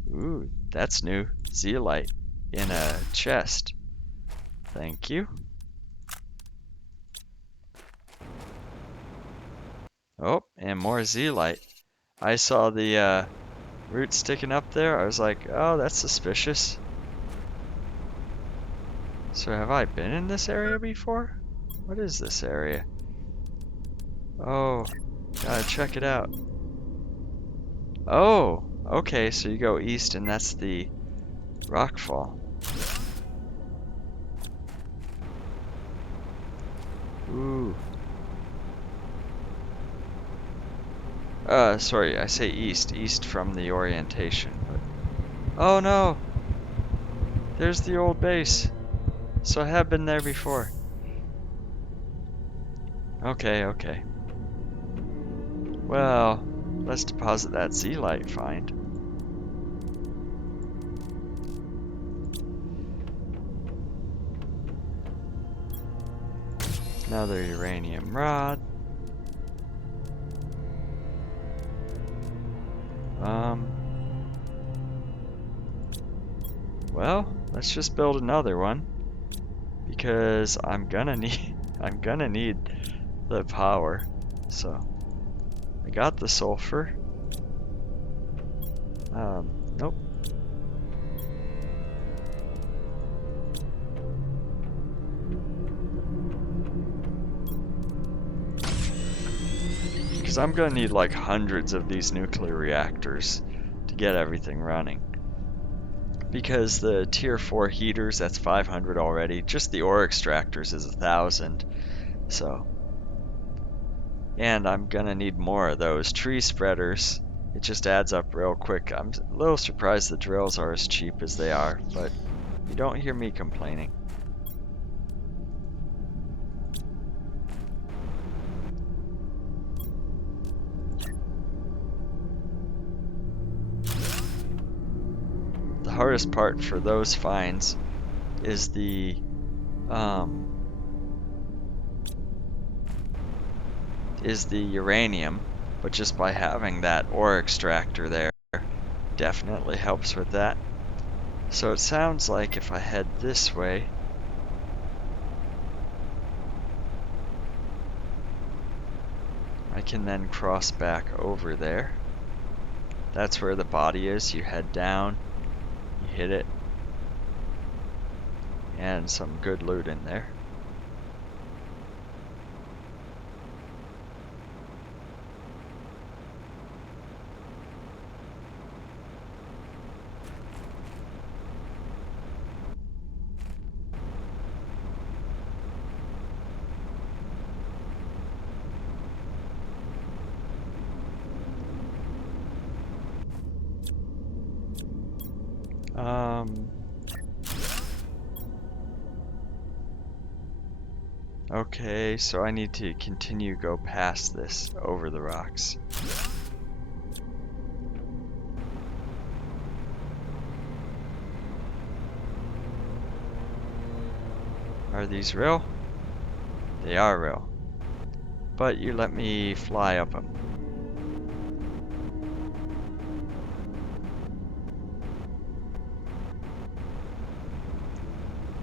Ooh, that's new. Zeolite in a chest. Thank you. Oh, and more zeolite. I saw the root sticking up there. I was like, oh, that's suspicious. So have I been in this area before? What is this area? Oh, gotta check it out. Oh, okay, so you go east and that's the rockfall. Ooh. Sorry, I say east. East from the orientation. But... oh no! There's the old base. So I have been there before. Okay, okay. Well, let's deposit that Zeolite find. Another uranium rod. Well, let's just build another one because I'm gonna need the power. So I got the sulfur. Nope. Because I'm gonna need like hundreds of these nuclear reactors to get everything running. Because the tier 4 heaters, that's 500 already. Just the ore extractors is 1,000. So, and I'm gonna need more of those tree spreaders. It just adds up real quick. I'm a little surprised the drills are as cheap as they are, but you don't hear me complaining. hardest part for those finds is the uranium, but just by having that ore extractor there definitely helps with that. So it sounds like if I head this way, I can then cross back over there. That's where the body is. You head down, you hit it, and some good loot in there. Okay, so I need to go past this over the rocks. Are these real? They are real. But you let me fly up them.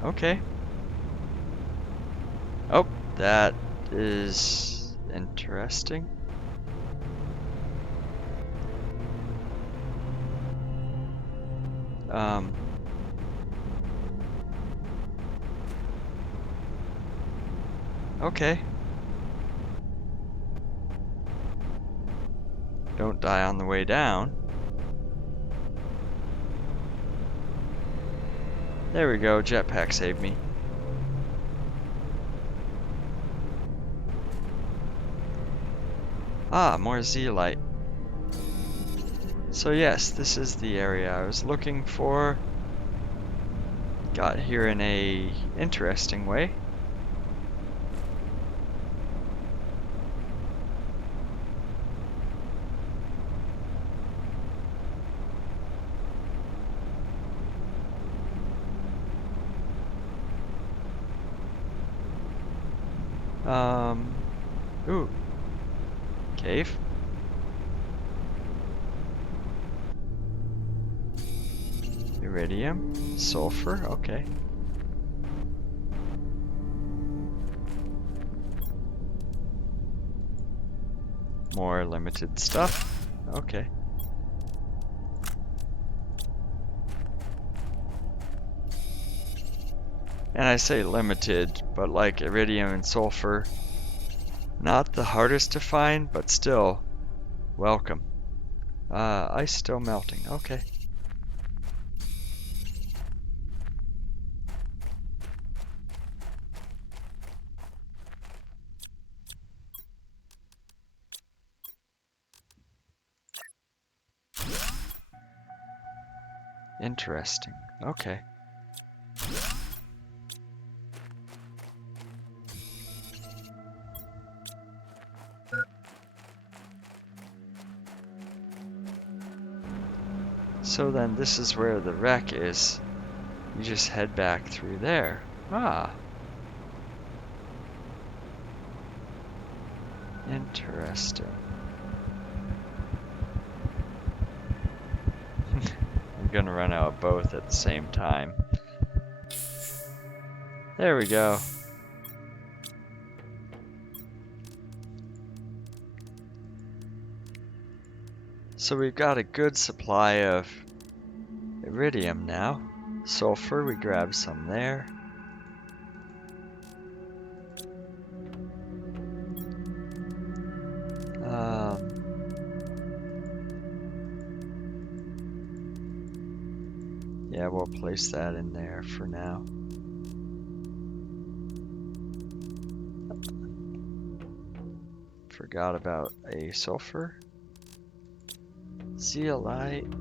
Okay. Oh, that is interesting. Okay. Don't die on the way down. There we go, jetpack saved me. Ah, more zeolite. So yes, this is the area I was looking for. Got here in a interesting way. Ooh. Cave. Iridium. Sulfur, okay. More limited stuff. Okay. And I say limited, but like iridium and sulfur, not the hardest to find, but still welcome. Ice still melting. Okay. Interesting. Okay. So then this is where the wreck is. You just head back through there. Ah. Interesting. I'm gonna run out of both at the same time. There we go. So we've got a good supply of iridium now. Sulfur, we grab some there. Yeah, we'll place that in there for now. Forgot about a sulfur. Zeolite.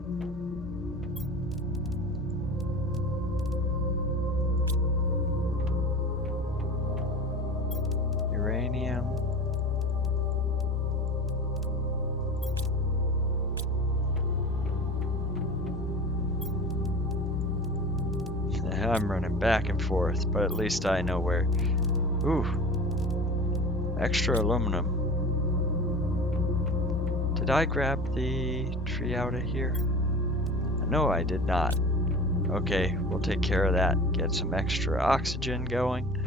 Uranium. I'm running back and forth, but at least I know where. Ooh, extra aluminum. Did I grab the tree out of here? No, I did not. Okay, we'll take care of that. Get some extra oxygen going.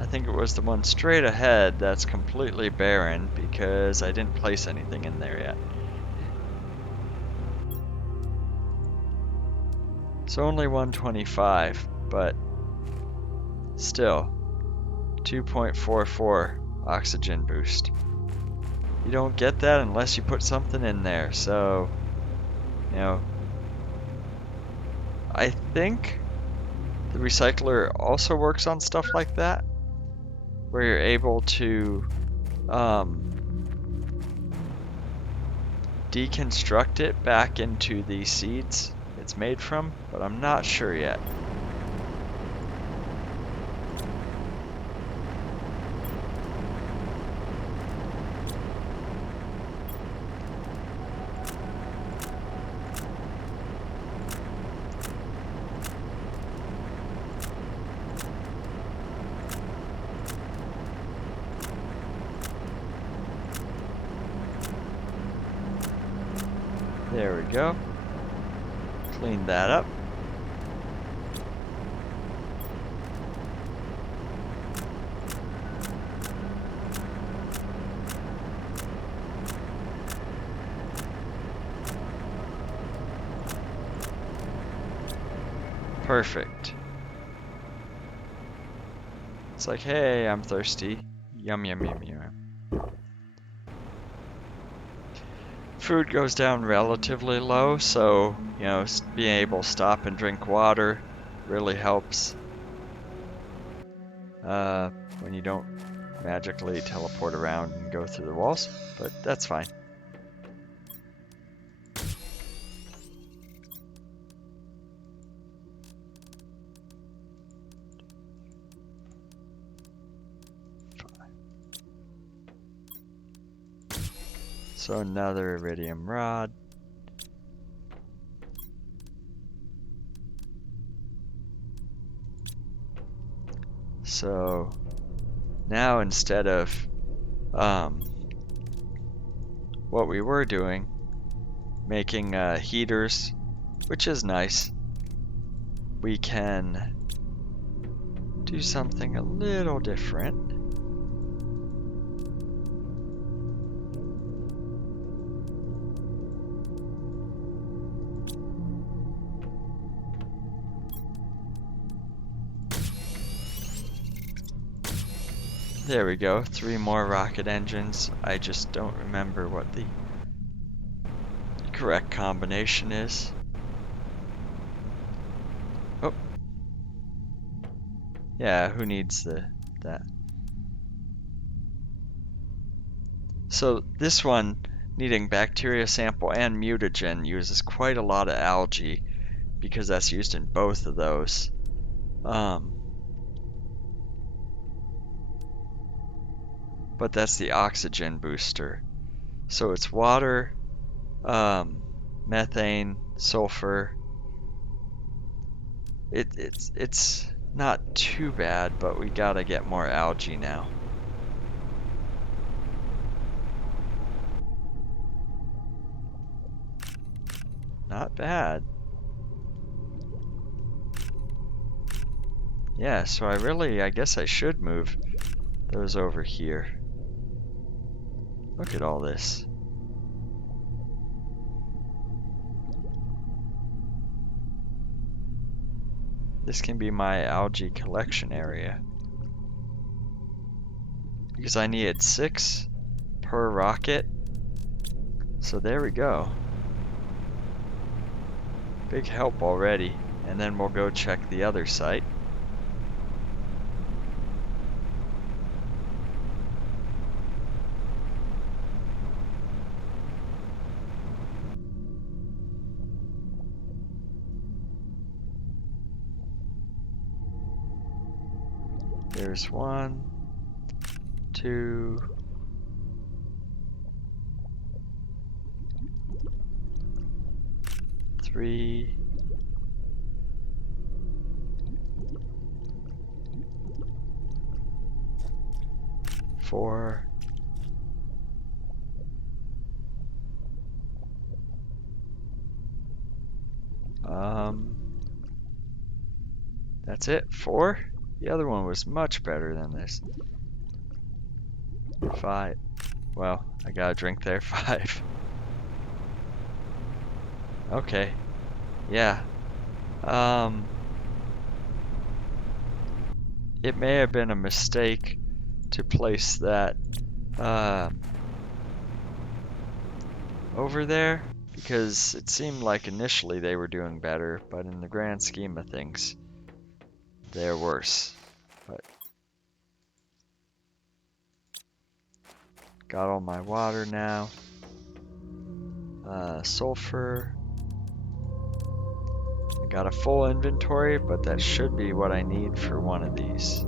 I think it was the one straight ahead that's completely barren because I didn't place anything in there yet. It's only 125, but still 2.44 oxygen boost. You don't get that unless you put something in there, so, you know, I think the recycler also works on stuff like that, where you're able to deconstruct it back into the seeds it's made from, but I'm not sure yet. There we go. Clean that up. Perfect. It's like, hey, I'm thirsty. Yum, yum, yum, yum. Food goes down relatively low, so, you know, being able to stop and drink water really helps when you don't magically teleport around and go through the walls, but that's fine. So another iridium rod. So now instead of what we were doing, making heaters, which is nice, we can do something a little different. There we go, 3 more rocket engines. I just don't remember what the correct combination is. Oh. Yeah, who needs that? So this one, needing bacteria sample and mutagen, uses quite a lot of algae because that's used in both of those. But that's the oxygen booster. So it's water, methane, sulfur. It's not too bad, but we gotta get more algae now. Not bad. Yeah, so I guess I should move those over here. Look at all this. This can be my algae collection area. Because I needed 6 per rocket. So there we go. Big help already. And then we'll go check the other site. There's 1, 2, 3. 3. Four. That's it. 4. The other one was much better than this. 5. Well, I got a drink there. 5. Okay. Yeah. It may have been a mistake to place that over there, because it seemed like initially they were doing better, but in the grand scheme of things, they're worse. But got all my water now. Sulfur. I got a full inventory, but that should be what I need for one of these.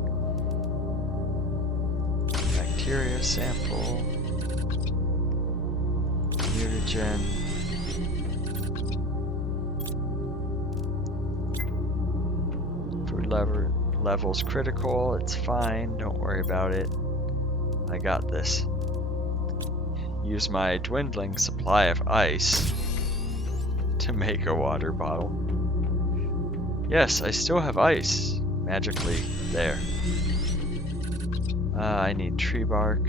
Bacteria sample. Mutagen. Food level's critical. It's fine. Don't worry about it. I got this. Use my dwindling supply of ice to make a water bottle. Yes, I still have ice. Magically there. I need tree bark.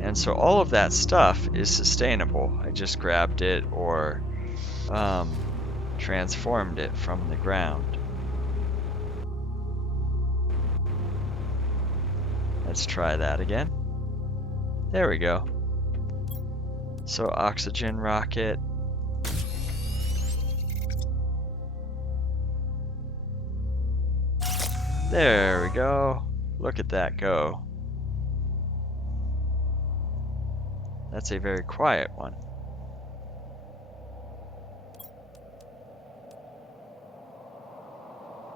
And so all of that stuff is sustainable. I just grabbed it or transformed it from the ground. Let's try that again. There we go. So oxygen rocket. There we go. Look at that go. That's a very quiet one.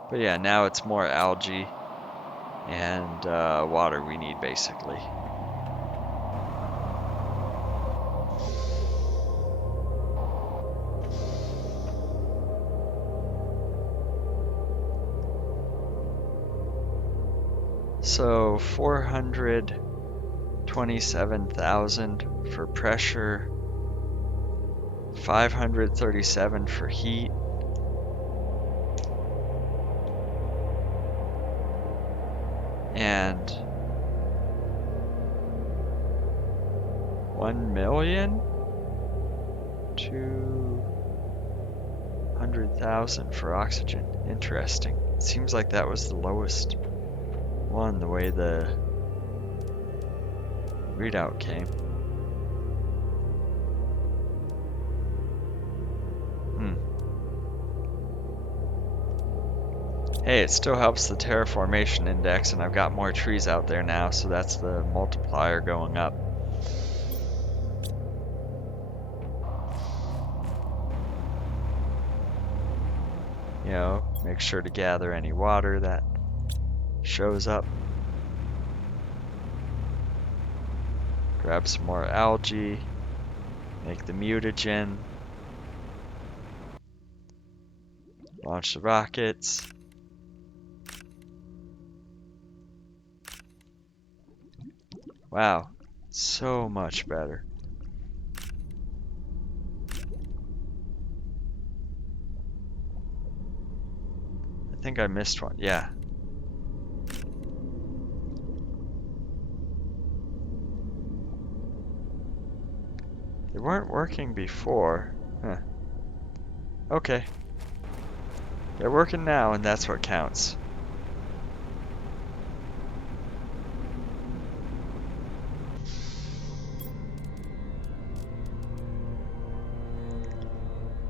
But yeah, now it's more algae and water we need, basically. So 427,000 for pressure, 537 for heat, and 1,200,000 for oxygen. Interesting. It seems like that was the lowest one, the way the readout came. Hey, it still helps the terraformation index, and I've got more trees out there now, so that's the multiplier going up. You know, make sure to gather any water that shows up. Grab some more algae, make the mutagen, launch the rockets. Wow, so much better. I think I missed one, yeah. They weren't working before. Huh. Okay. They're working now, and that's what counts.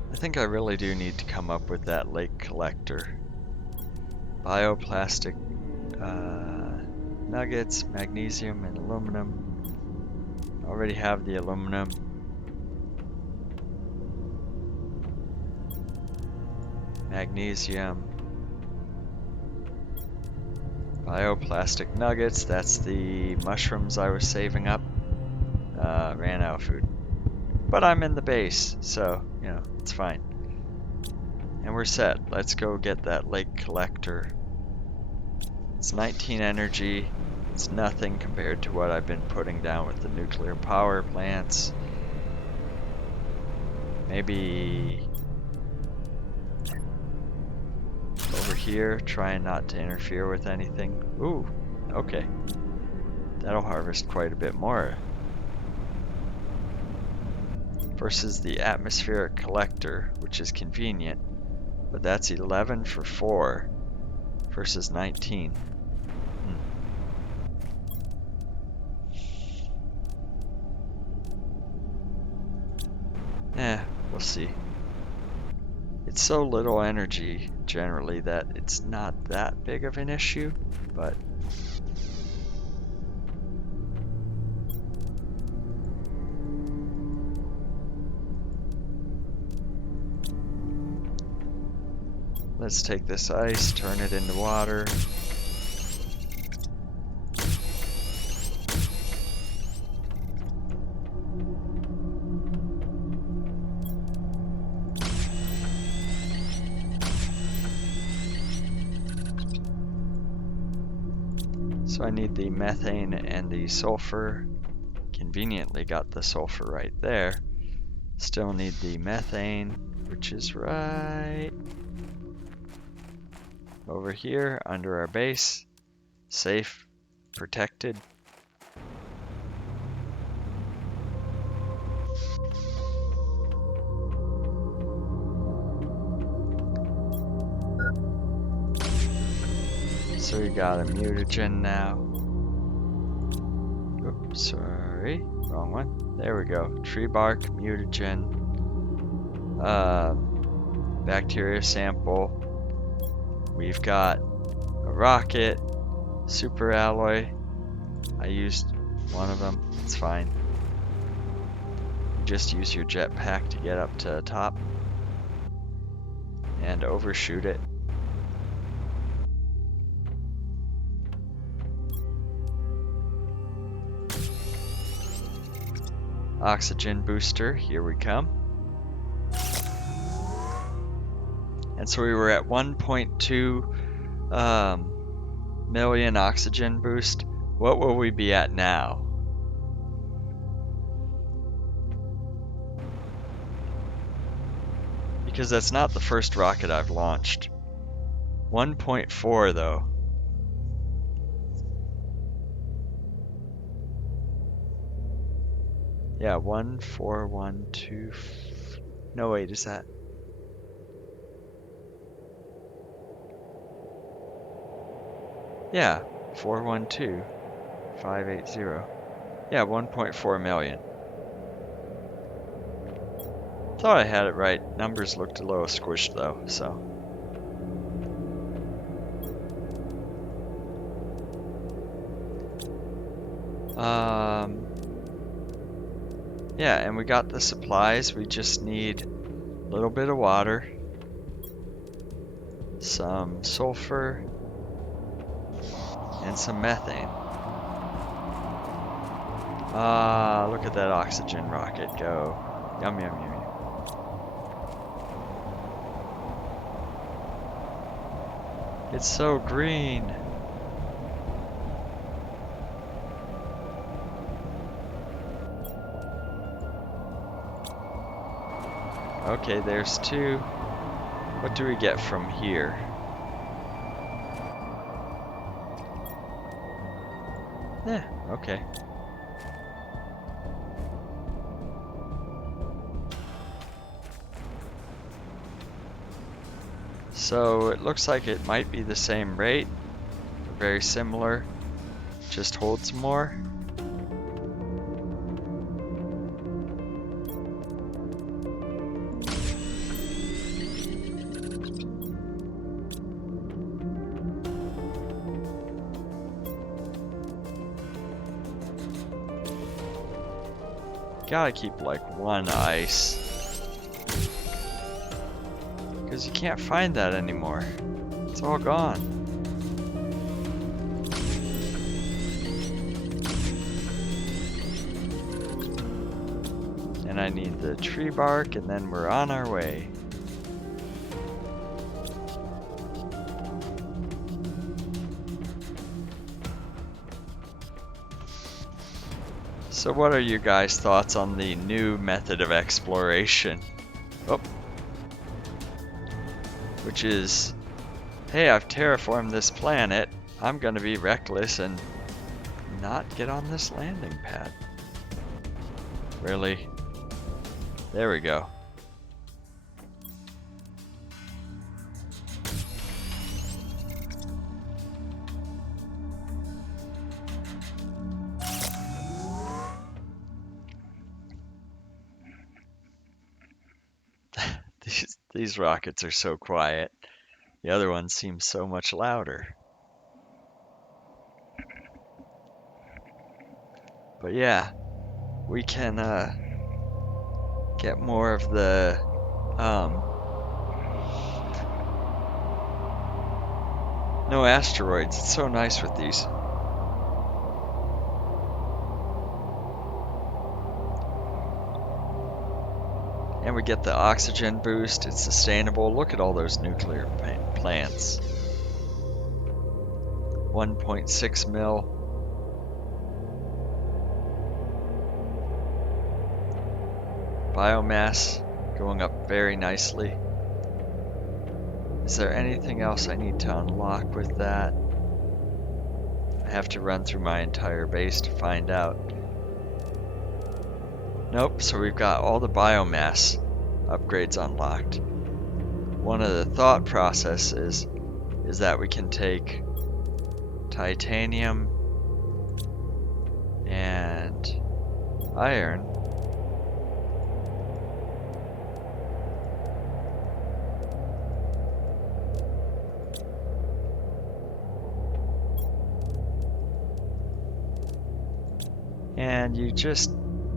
I think I really do need to come up with that lake collector. Bioplastic nuggets, magnesium, and aluminum. I already have the aluminum. Magnesium. Bioplastic nuggets, that's the mushrooms I was saving up. Ran out of food. But I'm in the base, so, you know, it's fine. And we're set. Let's go get that lake collector. It's 19 energy. It's nothing compared to what I've been putting down with the nuclear power plants. Maybe over here, trying not to interfere with anything. Ooh, okay. That'll harvest quite a bit more. Versus the atmospheric collector, which is convenient. But that's 11 for 4 versus 19. We'll see. It's so little energy generally that it's not that big of an issue, but let's take this ice, turn it into water. So I need the methane and the sulfur. Conveniently got the sulfur right there. Still need the methane, which is right over here under our base. Safe, protected. So we got a mutagen now. Oops, sorry, wrong one. There we go. Tree bark, mutagen, bacteria sample. We've got a rocket, super alloy. I used one of them. It's fine. Just use your jetpack to get up to the top and overshoot it. Oxygen booster, here we come. And so we were at 1.2 million oxygen boost. What will we be at now? Because that's not the first rocket I've launched. 1.4 though. Yeah, 1412. No, wait, is that? Yeah, 412580. Yeah, 1.4 million. Thought I had it right. Numbers looked a little squished though, so. Yeah, and we got the supplies. We just need a little bit of water, some sulfur, and some methane. Look at that oxygen rocket go. Yum, yum, yum, yum. It's so green. Okay, there's 2. What do we get from here? Okay. So it looks like it might be the same rate, very similar, just holds more. Gotta keep like 1 ice. Because you can't find that anymore. It's all gone. And I need the tree bark, and then we're on our way. So what are you guys' thoughts on the new method of exploration? Oh. Which is, hey, I've terraformed this planet. I'm gonna be reckless and not get on this landing pad. Really? There we go. These rockets are so quiet. The other ones seem so much louder. But yeah, we can get more of the no asteroids. It's so nice with these. And we get the oxygen boost. It's sustainable. Look at all those nuclear plants. 1.6 mil. Biomass going up very nicely. Is there anything else I need to unlock with that? I have to run through my entire base to find out. Nope, so we've got all the biomass upgrades unlocked. One of the thought processes is that we can take titanium and iron and you just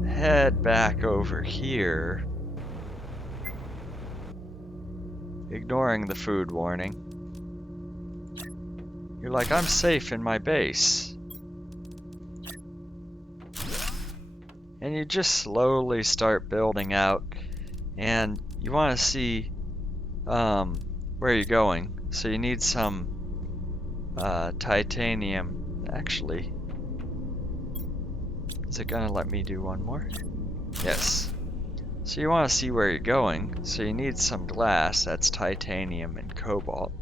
head back over here, ignoring the food warning. You're like, I'm safe in my base. And you just slowly start building out, and you want to see where you're going. So you need some titanium. Actually, is it gonna let me do one more? Yes. So you want to see where you're going. So you need some glass. That's titanium and cobalt.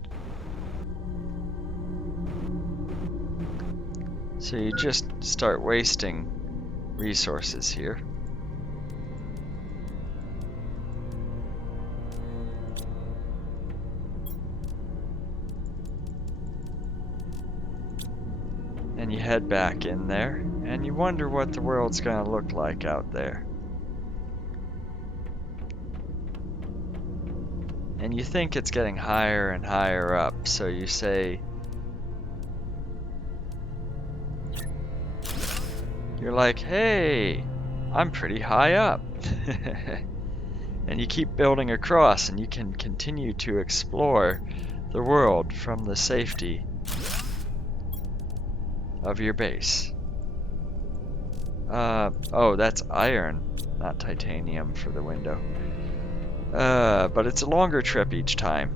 So you just start wasting resources here. And you head back in there, and you wonder what the world's gonna look like out there. And you think it's getting higher and higher up, so you say, you're like, hey, I'm pretty high up. And you keep building across, and you can continue to explore the world from the safety of your base. Oh, that's iron, not titanium for the window. But it's a longer trip each time.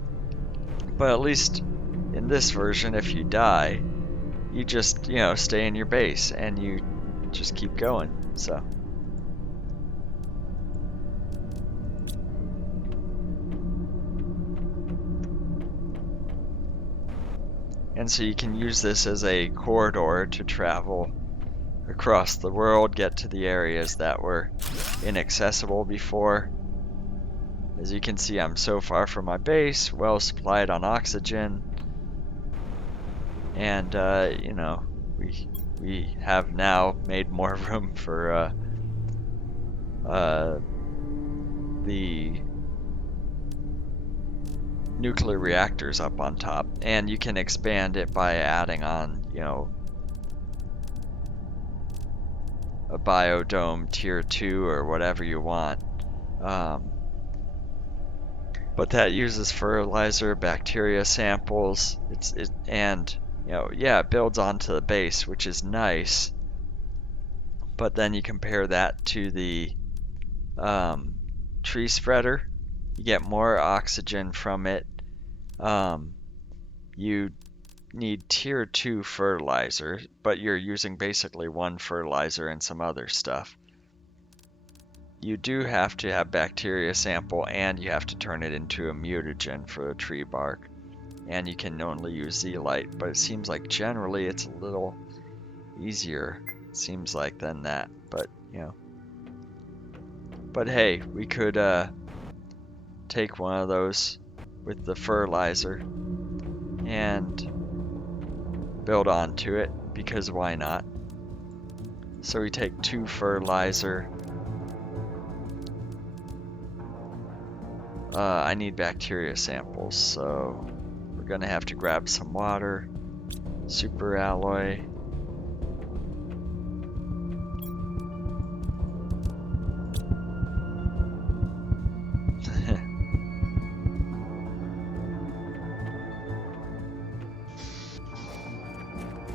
But at least in this version, if you die, you just, stay in your base and you just keep going, so. And so you can use this as a corridor to travel across the world, get to the areas that were inaccessible before. As you can see, I'm so far from my base, well supplied on oxygen. And, we have now made more room for the nuclear reactors up on top, and you can expand it by adding on, a biodome tier 2 or whatever you want. But that uses fertilizer, bacteria samples, it builds onto the base, which is nice. But then you compare that to the tree spreader. You get more oxygen from it. You need tier 2 fertilizer, but you're using basically one fertilizer and some other stuff. You do have to have bacteria sample, and you have to turn it into a mutagen for a tree bark. And you can only use zeolite, but it seems like generally it's a little easier, it seems like, than that. But, you know. But hey, we could take one of those with the fertilizer and build onto it, because why not? So we take 2 fertilizer. I need bacteria samples, so we're gonna have to grab some water, super alloy.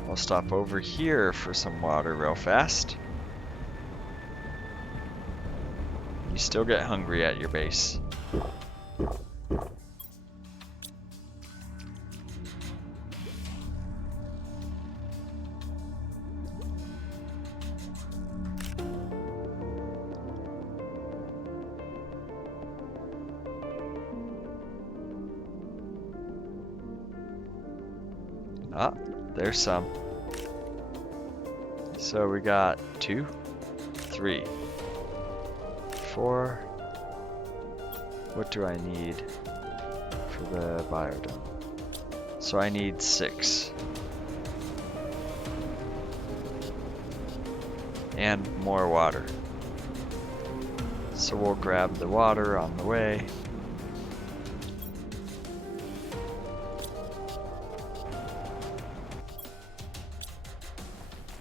I'll stop over here for some water real fast. You still get hungry at your base. Ah, there's some. So we got 2, 3, 4. What do I need for the biodome? So I need 6. And more water. So we'll grab the water on the way.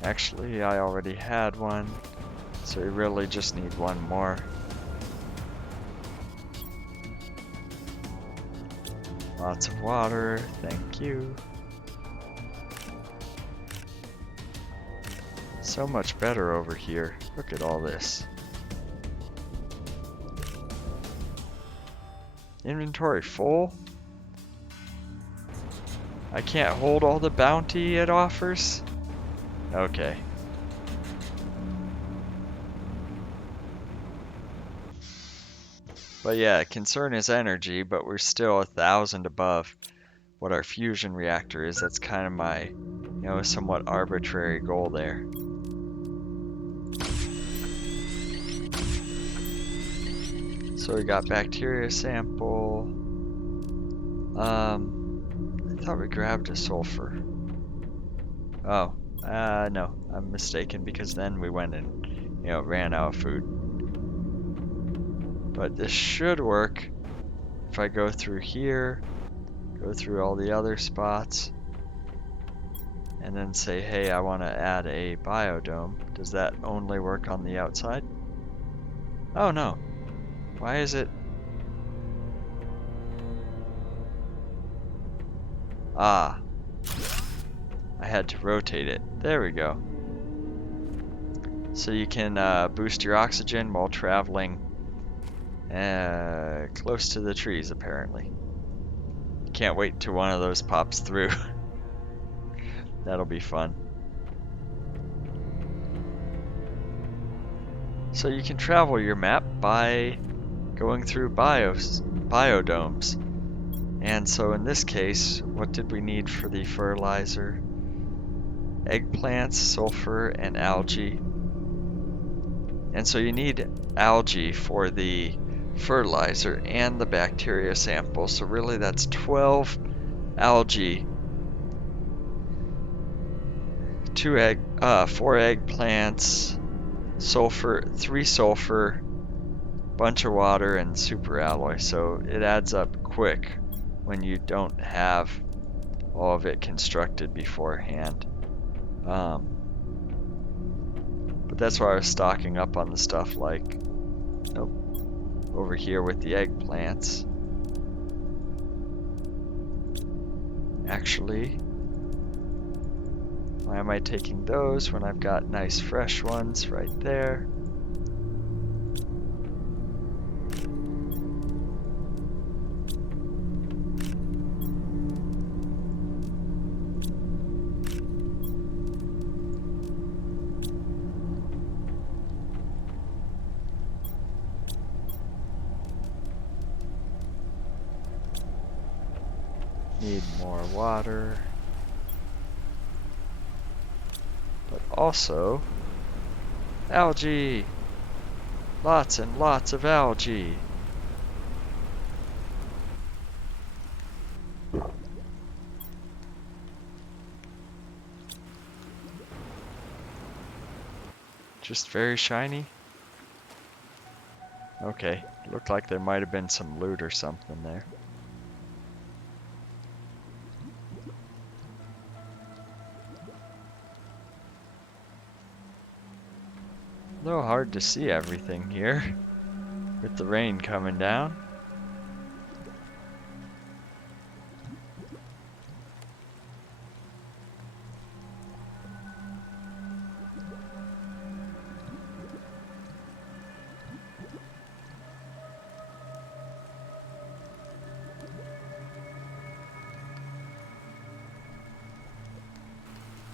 Actually, I already had one, so we really just need one more. Lots of water, thank you. So much better over here. Look at all this. Inventory full? I can't hold all the bounty it offers? Okay. But yeah, concern is energy, but we're still 1,000 above what our fusion reactor is. That's kind of my, somewhat arbitrary goal there. So we got bacteria sample. I thought we grabbed a sulfur. Oh, no, I'm mistaken, because then we went and, ran out of food. But this should work if I go through here, go through all the other spots, and then say, hey, I want to add a biodome. Does that only work on the outside? Oh no. Why is it? Ah. I had to rotate it. There we go. So you can boost your oxygen while traveling close to the trees, apparently. Can't wait till one of those pops through. That'll be fun. So you can travel your map by going through biodomes. And so in this case, what did we need for the fertilizer? Eggplants, sulfur, and algae. And so you need algae for the fertilizer and the bacteria sample. So really that's 12 algae, 4 eggplants, sulfur, 3 sulfur, bunch of water, and super alloy. So it adds up quick when you don't have all of it constructed beforehand. But that's why I was stocking up on the stuff like over here with the eggplants. Actually, why am I taking those when I've got nice fresh ones right there? Need more water. But also algae! Lots and lots of algae! Just very shiny? Okay, looked like there might have been some loot or something there. A little hard to see everything here with the rain coming down.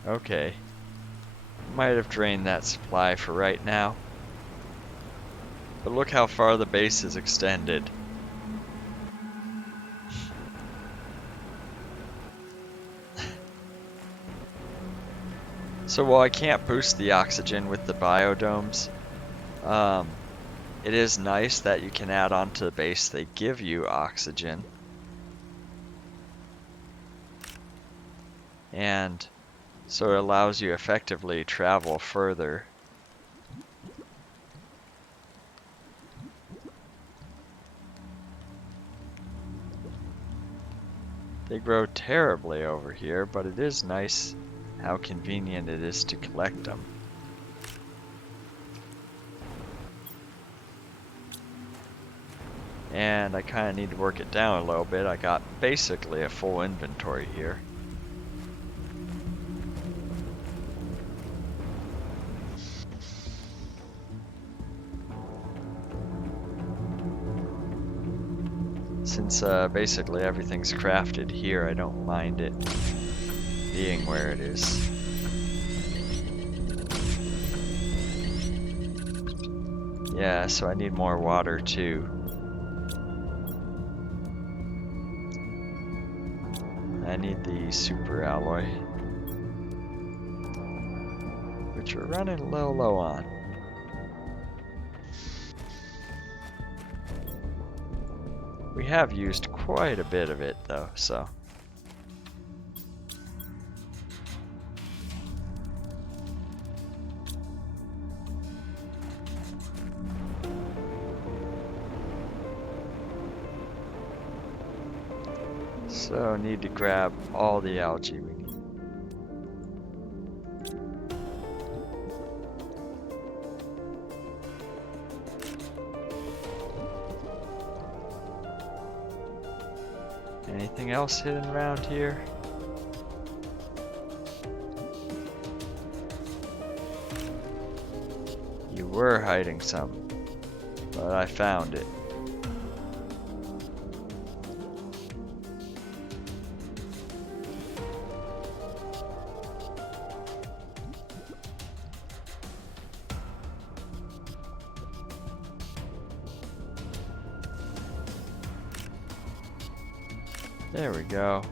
Okay, might have drained that supply for right now. But look how far the base is extended. So while I can't boost the oxygen with the biodomes, it is nice that you can add onto the base. They give you oxygen. And so it allows you effectively travel further. They grow terribly over here, but it is nice how convenient it is to collect them. And I kind of need to work it down a little bit. I got basically a full inventory here. Since basically everything's crafted here, I don't mind it being where it is. Yeah, so I need more water too. I need the super alloy, which we're running a little low on. We have used quite a bit of it though, so. So need to grab all the algae we need. Anything else hidden around here? You were hiding some, but I found it. There we go.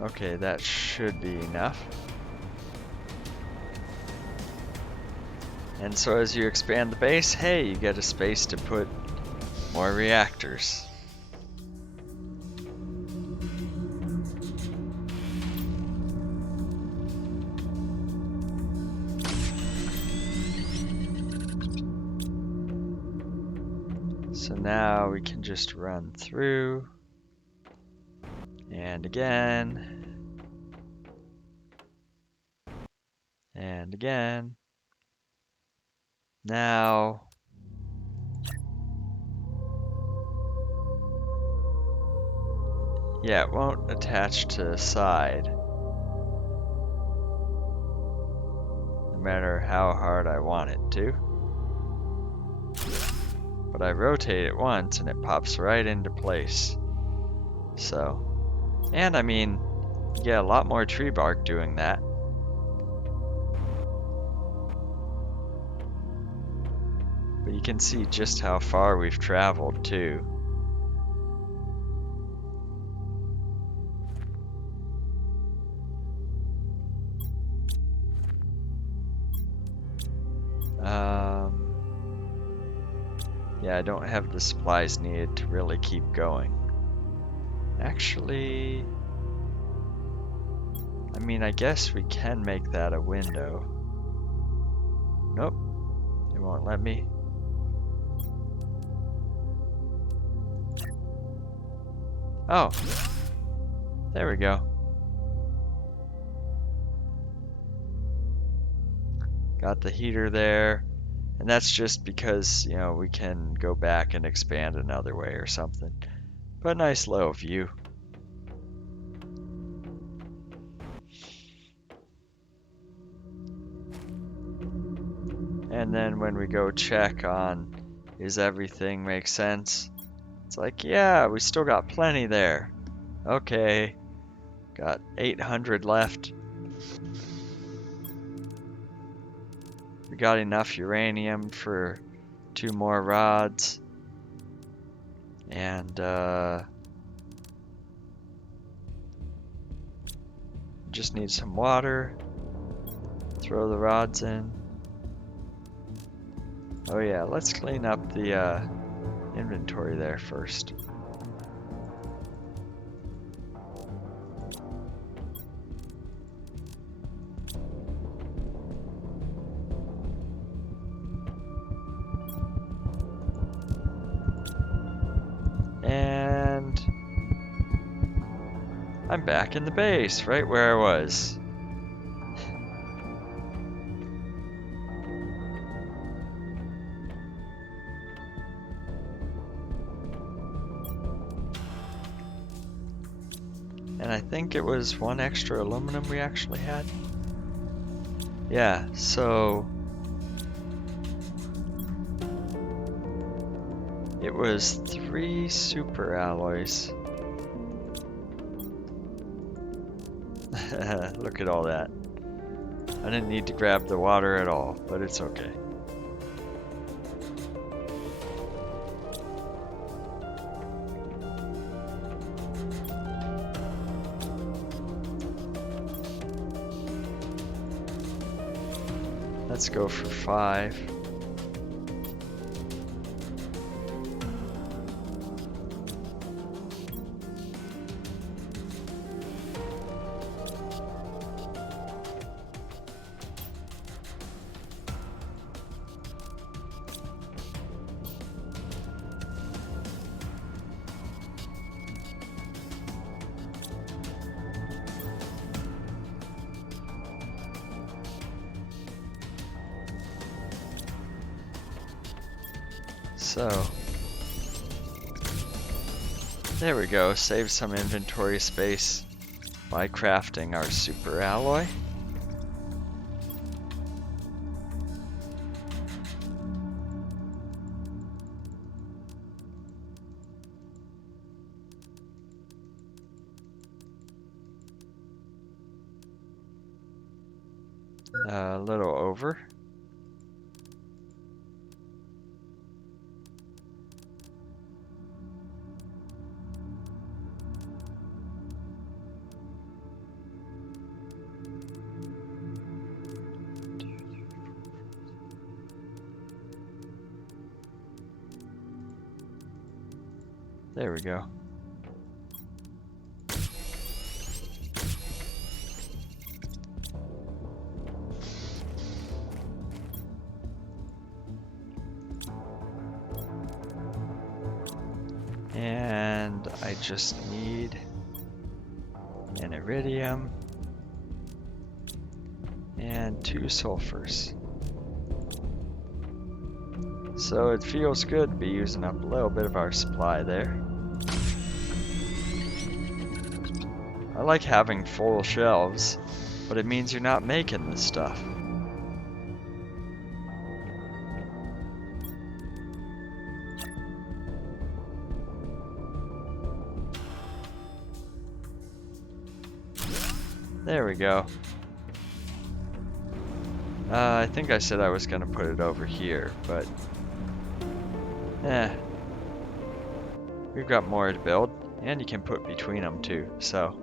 Okay, that should be enough. And so as you expand the base, hey, you get a space to put more reactors. So now we can just run through, and again, and again. Now, yeah, it won't attach to the side, no matter how hard I want it to. But I rotate it once and it pops right into place. So, and I mean, you get a lot more tree bark doing that. But you can see just how far we've traveled too. Yeah, I don't have the supplies needed to really keep going. Actually, I mean, I guess we can make that a window. Nope, it won't let me. Oh, there we go. Got the heater there. And that's just because, you know, we can go back and expand another way or something. But nice little view. And then when we go check on, is everything make sense? It's like, yeah, we still got plenty there. Okay, got 800 left. We got enough uranium for 2 more rods. And, just need some water. Throw the rods in. Oh yeah, let's clean up the inventory there first. And I'm back in the base, right where I was. And I think it was 1 extra aluminum we actually had. Yeah, so it was 3 super alloys. Look at all that. I didn't need to grab the water at all, but it's okay. Let's go for 5. So, there we go, save some inventory space by crafting our super alloy. A little over. There we go. And I just need an iridium and 2 sulfurs. So it feels good to be using up a little bit of our supply there. I like having full shelves, but it means you're not making this stuff. There we go. I think I said I was gonna put it over here, but we've got more to build, and you can put between them too, so.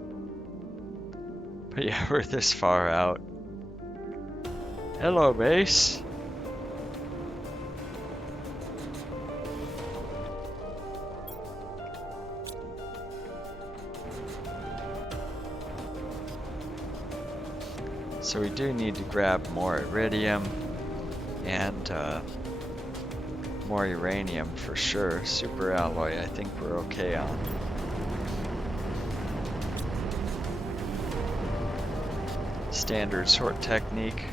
But yeah, we're this far out. Hello, base. So we do need to grab more iridium and more uranium for sure. Super alloy, I think we're okay on. Standard sort technique.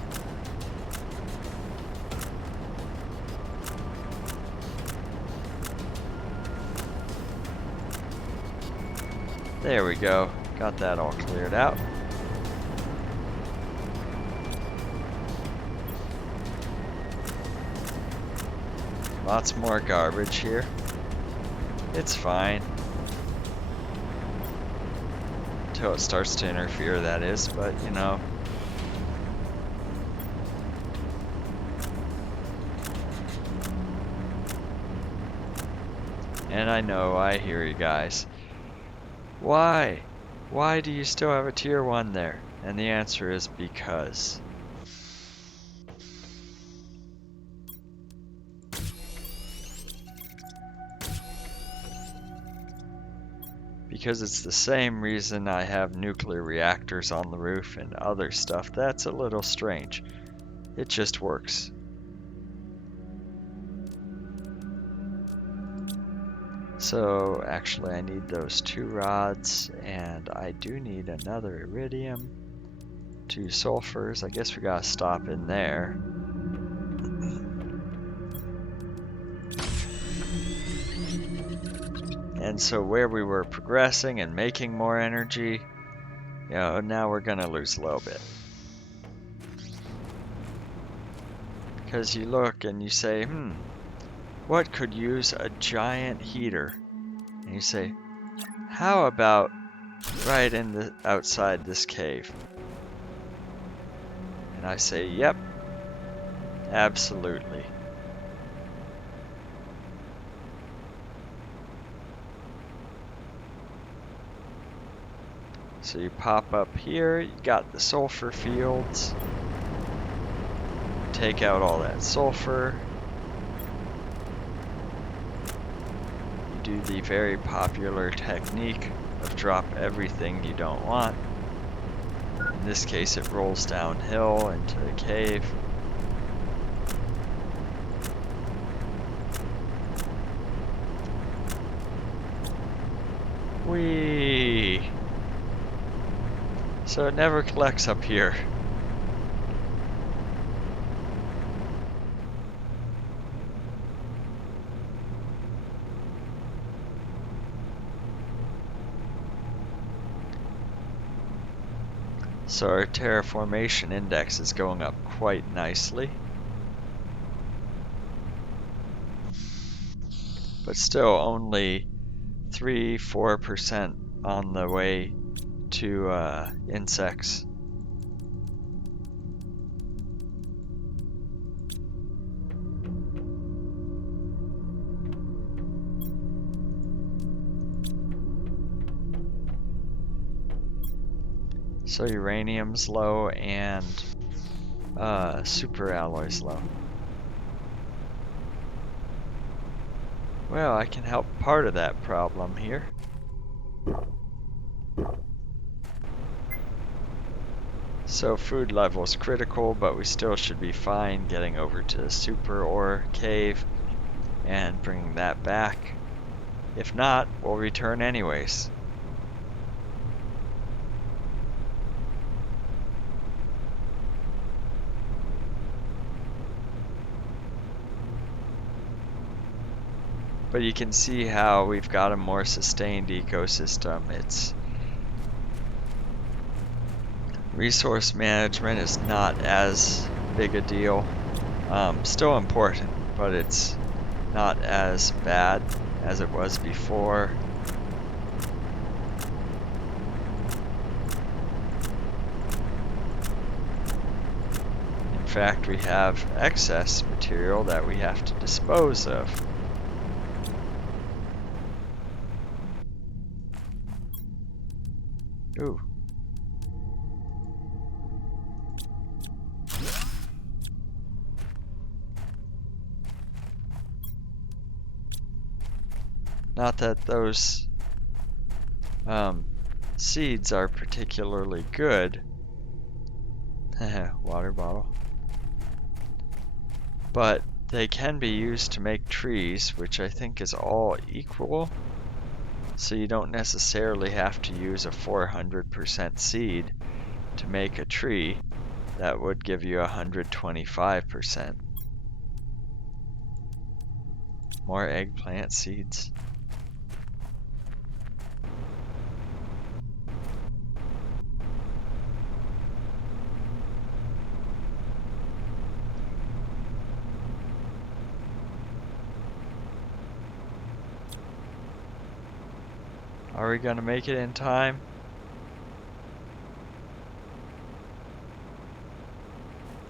There we go. Got that all cleared out. Lots more garbage here. It's fine. Until it starts to interfere, that is, but you know. And I know, I hear you guys. Why? Why do you still have a tier 1 there? And the answer is because. Because it's the same reason I have nuclear reactors on the roof and other stuff. That's a little strange. It just works. So actually I need those 2 rods, and I do need another iridium, 2 sulfurs. I guess we gotta stop in there. And so where we were progressing and making more energy, you know, now we're gonna lose a little bit. Because you look and you say, what could use a giant heater? And you say, how about right in the outside this cave? And I say, yep, absolutely. So you pop up here, you got the sulfur fields. Take out all that sulfur. You do the very popular technique of drop everything you don't want. In this case, it rolls downhill into the cave. Whee! So it never collects up here. So our terraformation index is going up quite nicely. But still only 3-4% on the way to insects. So uranium's low and super alloy's low. Well, I can help part of that problem here. So food level is critical, but we still should be fine getting over to the super ore cave and bringing that back. If not, we'll return anyways. But you can see how we've got a more sustained ecosystem. It's resource management is not as big a deal. Still important, but it's not as bad as it was before. In fact, we have excess material that we have to dispose of. Ooh. Not that those seeds are particularly good, Water bottle. But they can be used to make trees, which I think is all equal. So you don't necessarily have to use a 400% seed to make a tree. That would give you 125%. More eggplant seeds. Are we gonna make it in time?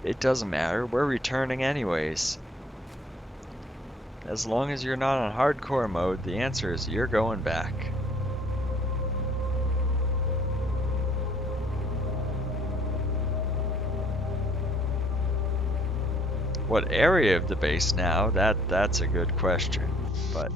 It doesn't matter, we're returning anyways. As long as you're not on hardcore mode, the answer is you're going back. What area of the base now? That's a good question, but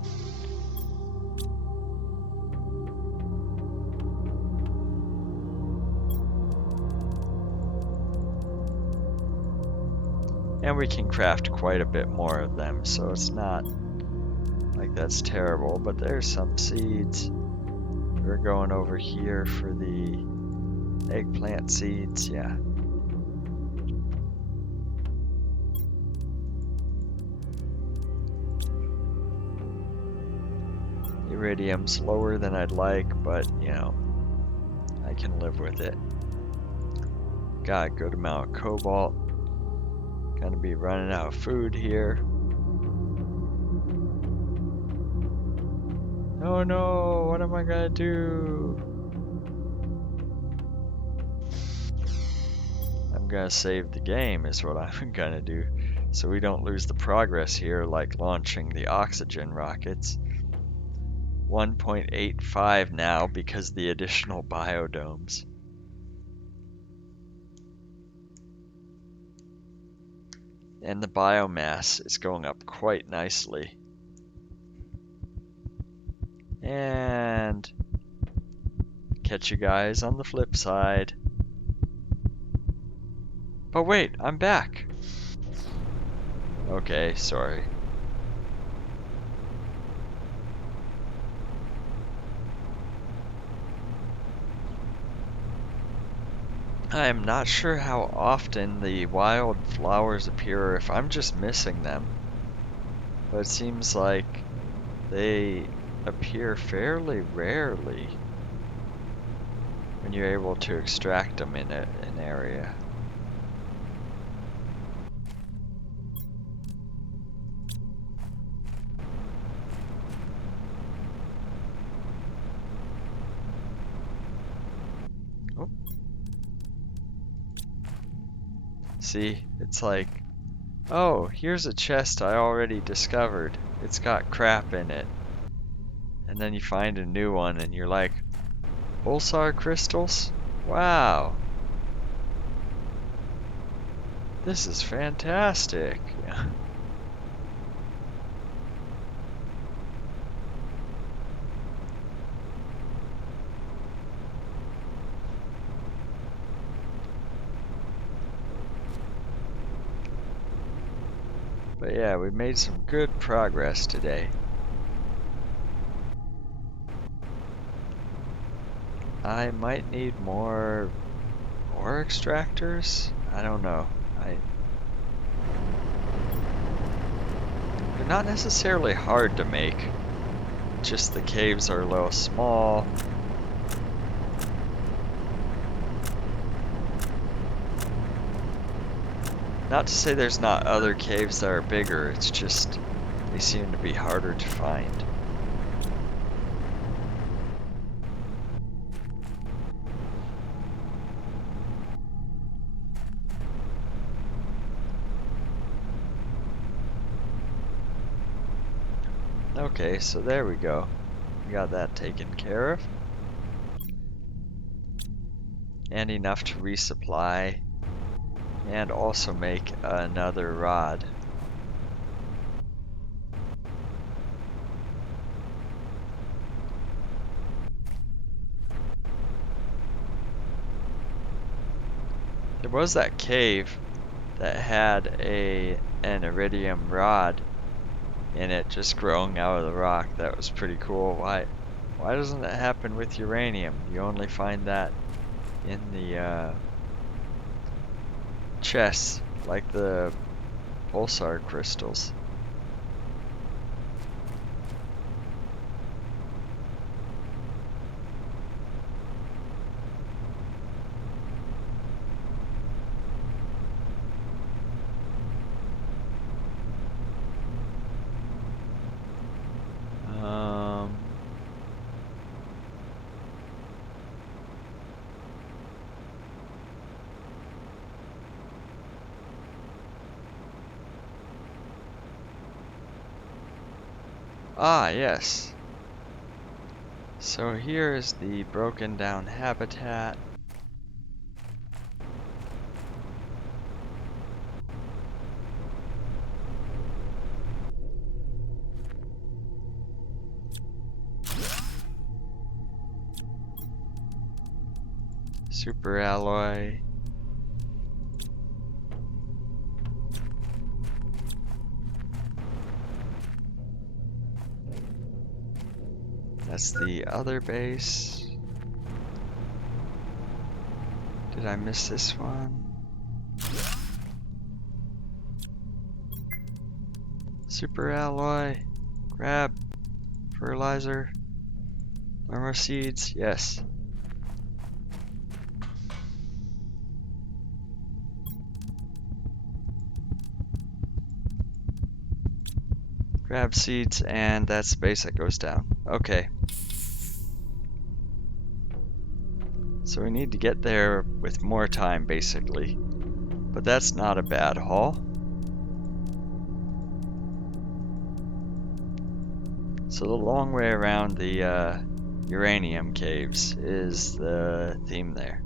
and we can craft quite a bit more of them, so it's not like that's terrible, but there's some seeds. We're going over here for the eggplant seeds, yeah. Iridium's lower than I'd like, but you know, I can live with it. Got a good amount of cobalt. Gonna be running out of food here. Oh no, what am I gonna do? I'm gonna save the game is what I'm gonna do, so we don't lose the progress here like launching the oxygen rockets. 1.85 now because the additional biodomes. And the biomass is going up quite nicely. And catch you guys on the flip side. But wait, I'm back. Okay, sorry. I'm not sure how often the wild flowers appear or if I'm just missing them. But it seems like they appear fairly rarely when you're able to extract them in an area. Oh. See, it's like, oh, here's a chest I already discovered. It's got crap in it. And then you find a new one and you're like, pulsar crystals? Wow. This is fantastic. But yeah, we made some good progress today. I might need more ore extractors? I don't know. They're not necessarily hard to make. Just the caves are a little small. Not to say there's not other caves that are bigger, it's just they seem to be harder to find. Okay, so there we go. We got that taken care of. And enough to resupply and also make another rod. There was that cave that had an iridium rod in it just growing out of the rock. That was pretty cool. Why doesn't that happen with uranium? You only find that in the chests, like the pulsar crystals. Um, yes. So here is the broken down habitat. Super alloy. That's the other base. Did I miss this one? Super alloy. Grab. Fertilizer. Armor seeds. Yes. Grab seeds, and that's the base that goes down. Okay. So we need to get there with more time, basically. But that's not a bad haul. So the long way around the uranium caves is the theme there.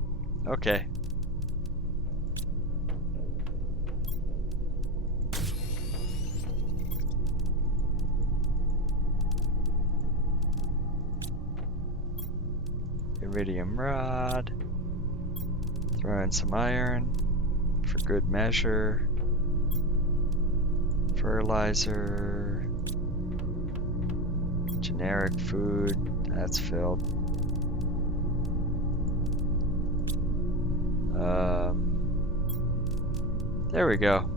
Okay. Iridium rod. Throw in some iron for good measure. Fertilizer. Generic food. That's filled. There we go.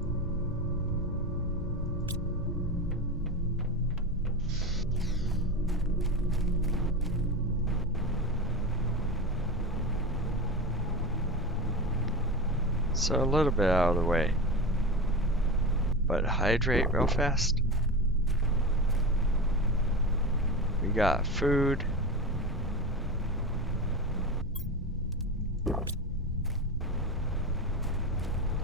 So a little bit out of the way. But hydrate real fast. We got food.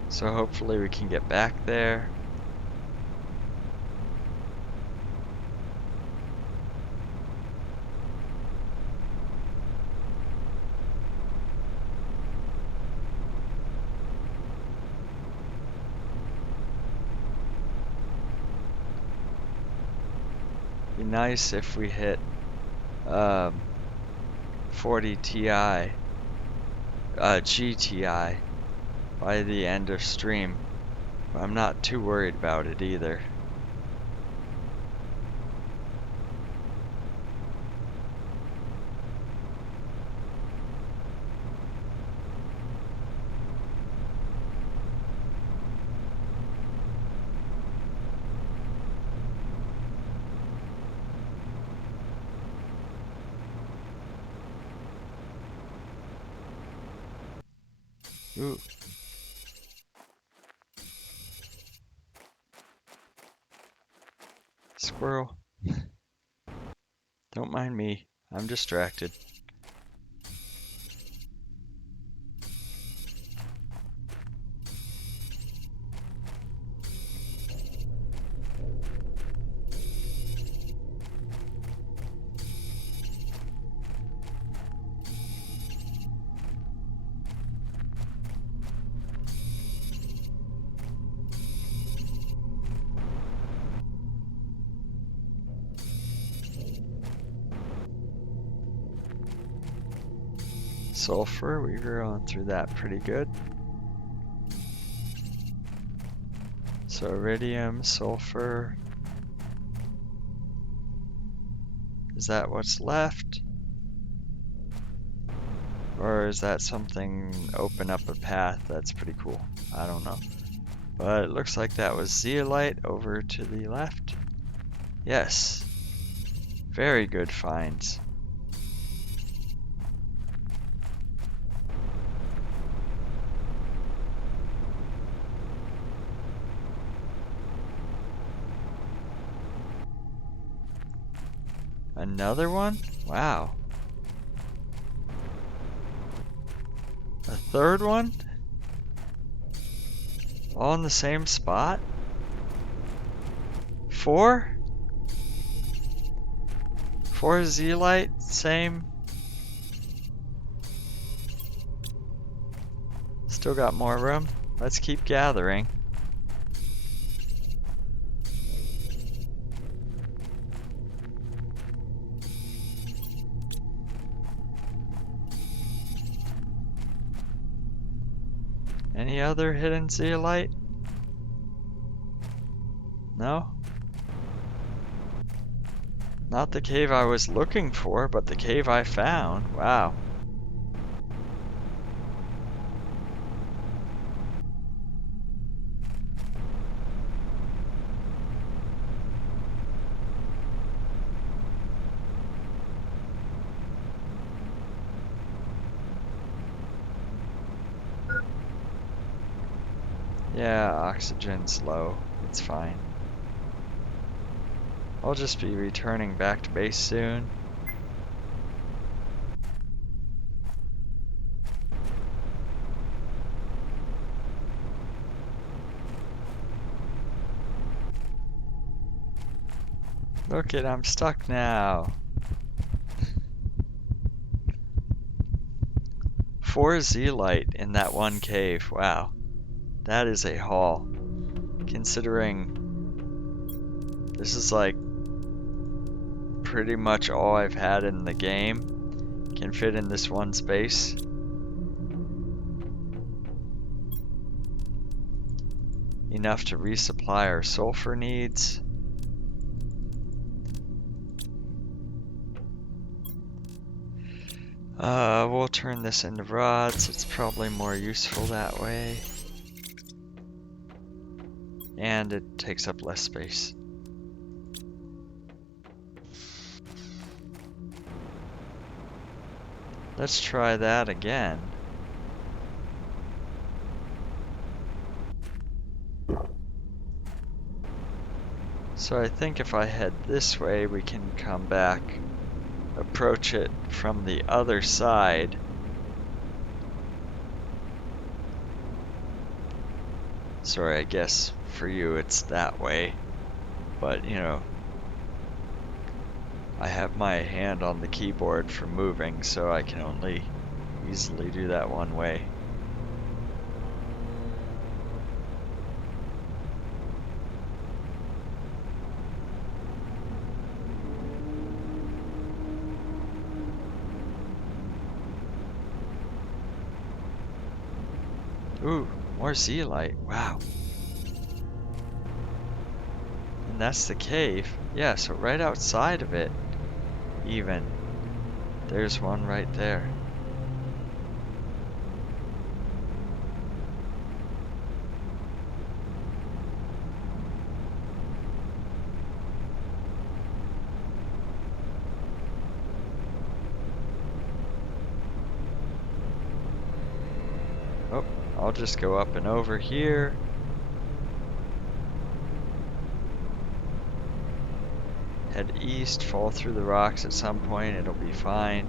So hopefully we can get back there. Be nice if we hit 40 Ti, GTI by the end of stream. But I'm not too worried about it either. Ooh. Squirrel. Don't mind me. I'm distracted. Sulfur, we were on through that pretty good. So iridium, sulfur. Is that what's left? Or is that something open up a path? That's pretty cool. I don't know. But it looks like that was zeolite over to the left. Yes. Very good finds. Another one? Wow. A third one? All in the same spot? 4? 4 zeolite, same. Still got more room. Let's keep gathering. Any other hidden zeolite? No? Not the cave I was looking for, but the cave I found. Wow. Yeah, oxygen's low. It's fine. I'll just be returning back to base soon. Look it, I'm stuck now. 4 zeolite in that one cave. Wow. That is a haul. Considering this is like pretty much all I've had in the game can fit in this one space. Enough to resupply our sulfur needs. We'll turn this into rods. It's probably more useful that way. And it takes up less space. Let's try that again. So I think if I head this way, we can come back, approach it from the other side. Sorry, I guess for you it's that way, but you know, I have my hand on the keyboard for moving, so I can only easily do that one way. Ooh, more zeolite, wow. And that's the cave. Yeah, so right outside of it, even, there's one right there. Oh, I'll just go up and over here. Head east, fall through the rocks at some point, it'll be fine.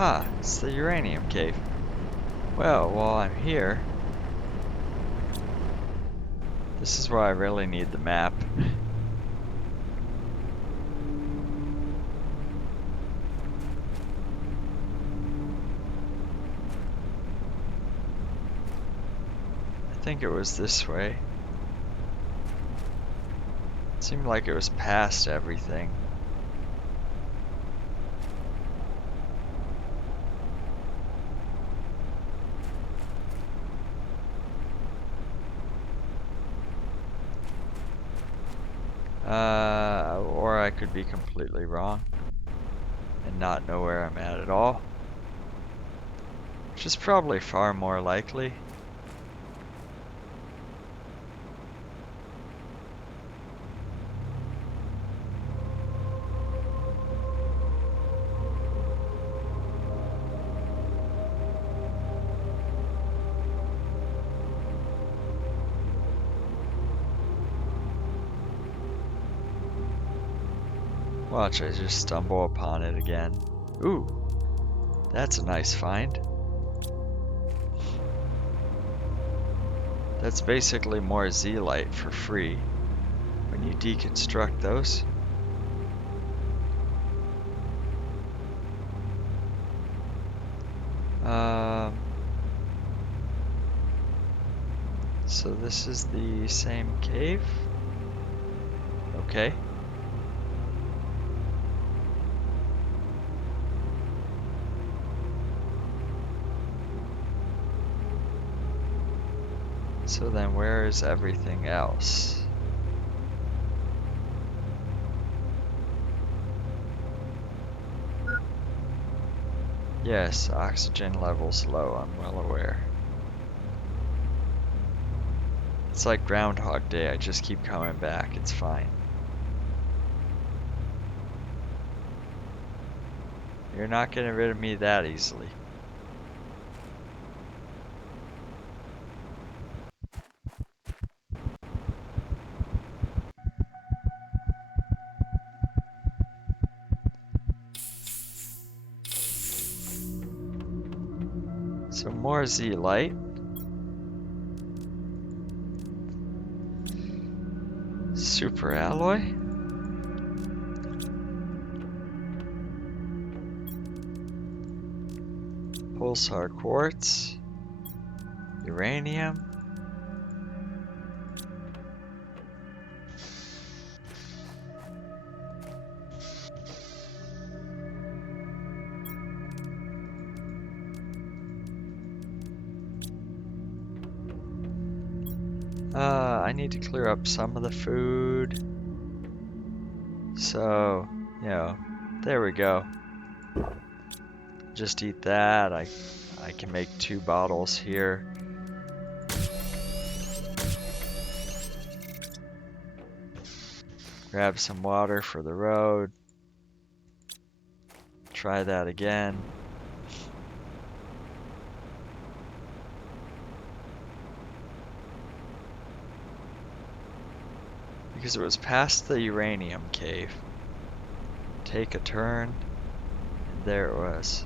Ah, it's the uranium cave. Well, while I'm here, this is where I really need the map. think it was this way. It seemed like it was past everything. Or I could be completely wrong and not know where I'm at all. Which is probably far more likely. Watch, I just stumble upon it again. Ooh, that's a nice find. That's basically more zeolite for free when you deconstruct those. So this is the same cave? Okay. So then where is everything else? Yes, oxygen levels low, I'm well aware. It's like Groundhog Day, I just keep coming back, it's fine. You're not getting rid of me that easily. So more Zeolite. Super alloy. Pulsar quartz. Uranium. I need to clear up some of the food. So, you know, there we go. Just eat that. I can make 2 bottles here. Grab some water for the road. Try that again. Because it was past the uranium cave. Take a turn, and there it was.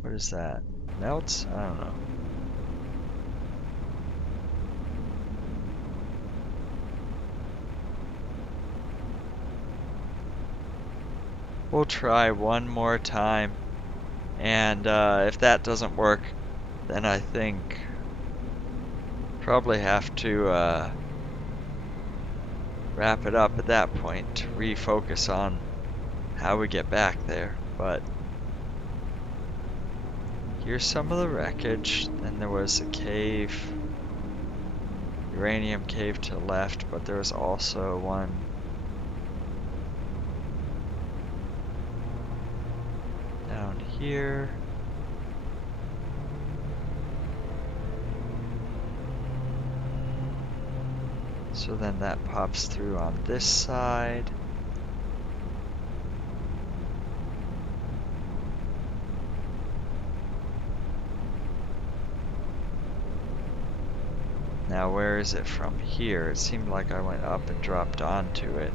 What is that? Melts? I don't know. We'll try one more time, and if that doesn't work, then I think probably have to wrap it up at that point to refocus on how we get back there. But here's some of the wreckage. Then there was a cave, uranium cave to the left, but there was also one down here. So then that pops through on this side. Now where is it from here? It seemed like I went up and dropped onto it.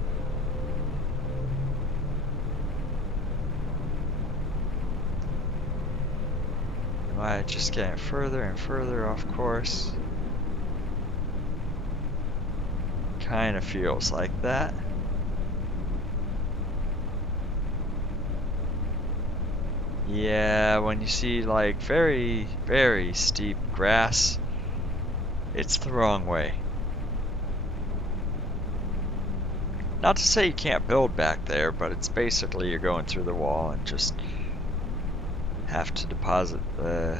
Am I just getting further and further off course? Kind of feels like that. Yeah, when you see like very, very steep grass, it's the wrong way. Not to say you can't build back there, but it's basically you're going through the wall and just have to deposit the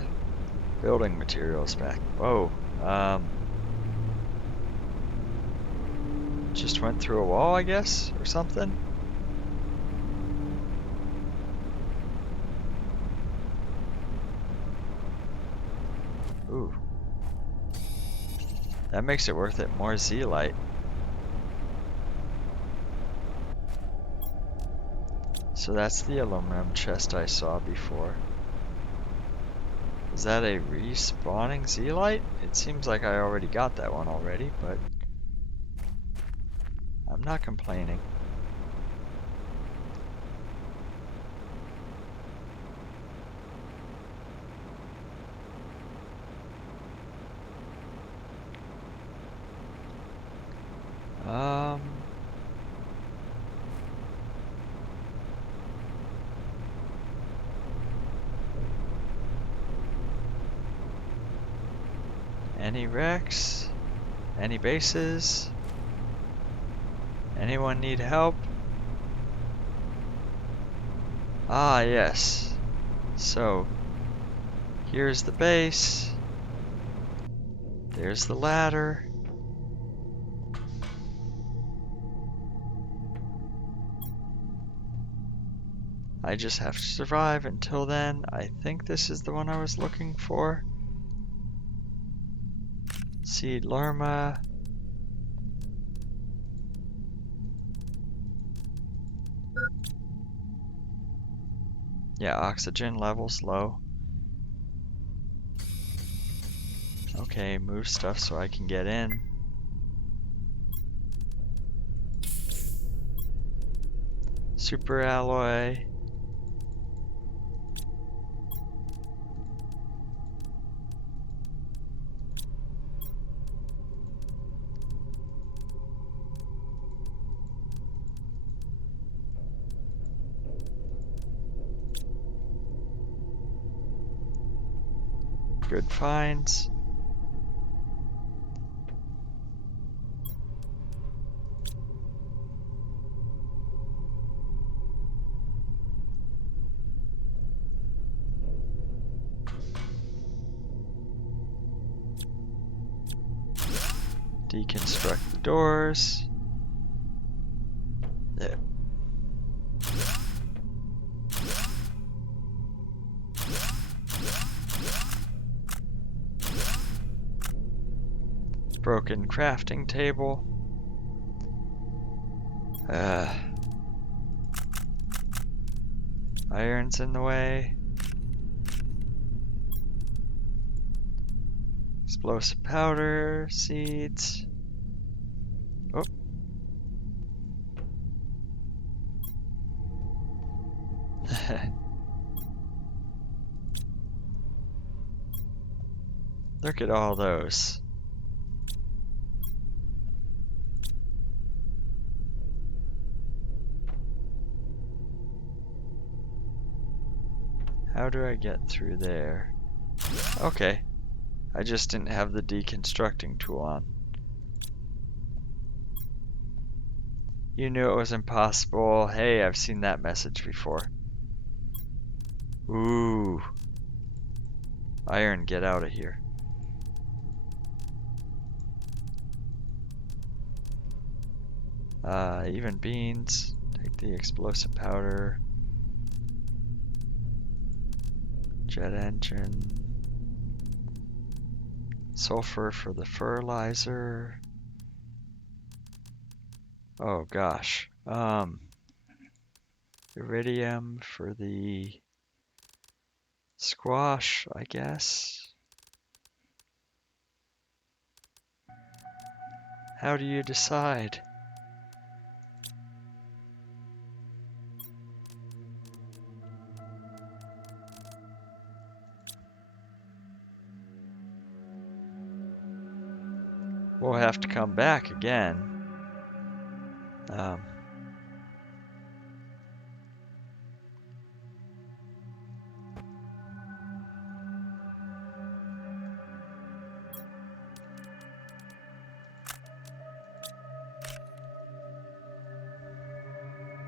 building materials back. Whoa, just went through a wall, I guess, or something? Ooh. That makes it worth it. More zeolite. So that's the aluminum chest I saw before. Is that a respawning zeolite? It seems like I already got that one already, but I'm not complaining. Um, any wrecks? Any bases? Anyone need help? Ah, yes. So, here's the base. There's the ladder. I just have to survive until then. I think this is the one I was looking for. Seed Lerma. Yeah, oxygen levels low. Okay, move stuff so I can get in. Super alloy. Good finds. Deconstruct the doors. There. Broken crafting table. Iron's in the way. Explosive powder, seeds. Oh. Look at all those. How do I get through there? Okay. I just didn't have the deconstructing tool on. You knew it was impossible. Hey, I've seen that message before. Ooh. Iron, get out of here. Even beans. Take the explosive powder. Jet engine. Sulfur for the fertilizer. Oh gosh. Iridium for the squash, I guess. How do you decide? We'll have to come back again.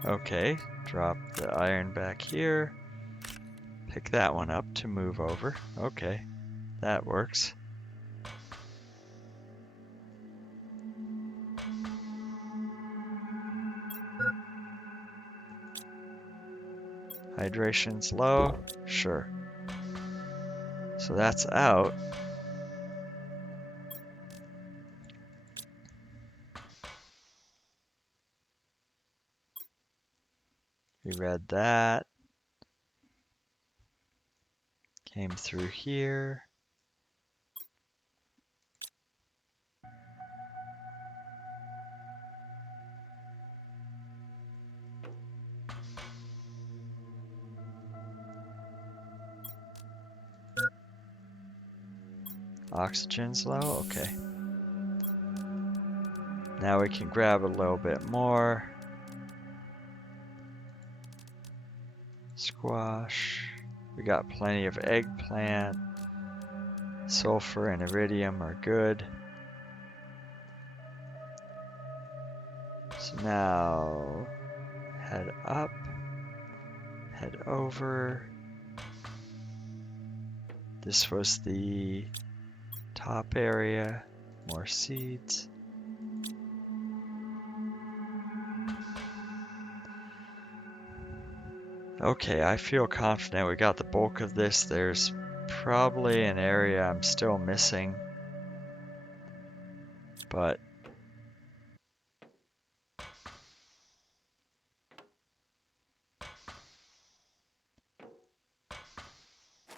Okay, drop the iron back here. Pick that one up to move over. Okay, that works. Hydration's low? Sure. So that's out. We read that. Came through here. Oxygen's low? Okay. Now we can grab a little bit more. Squash. We got plenty of eggplant. Sulfur and iridium are good. So now, head up, head over. This was the top area. More seeds. Okay, I feel confident we got the bulk of this. There's probably an area I'm still missing, but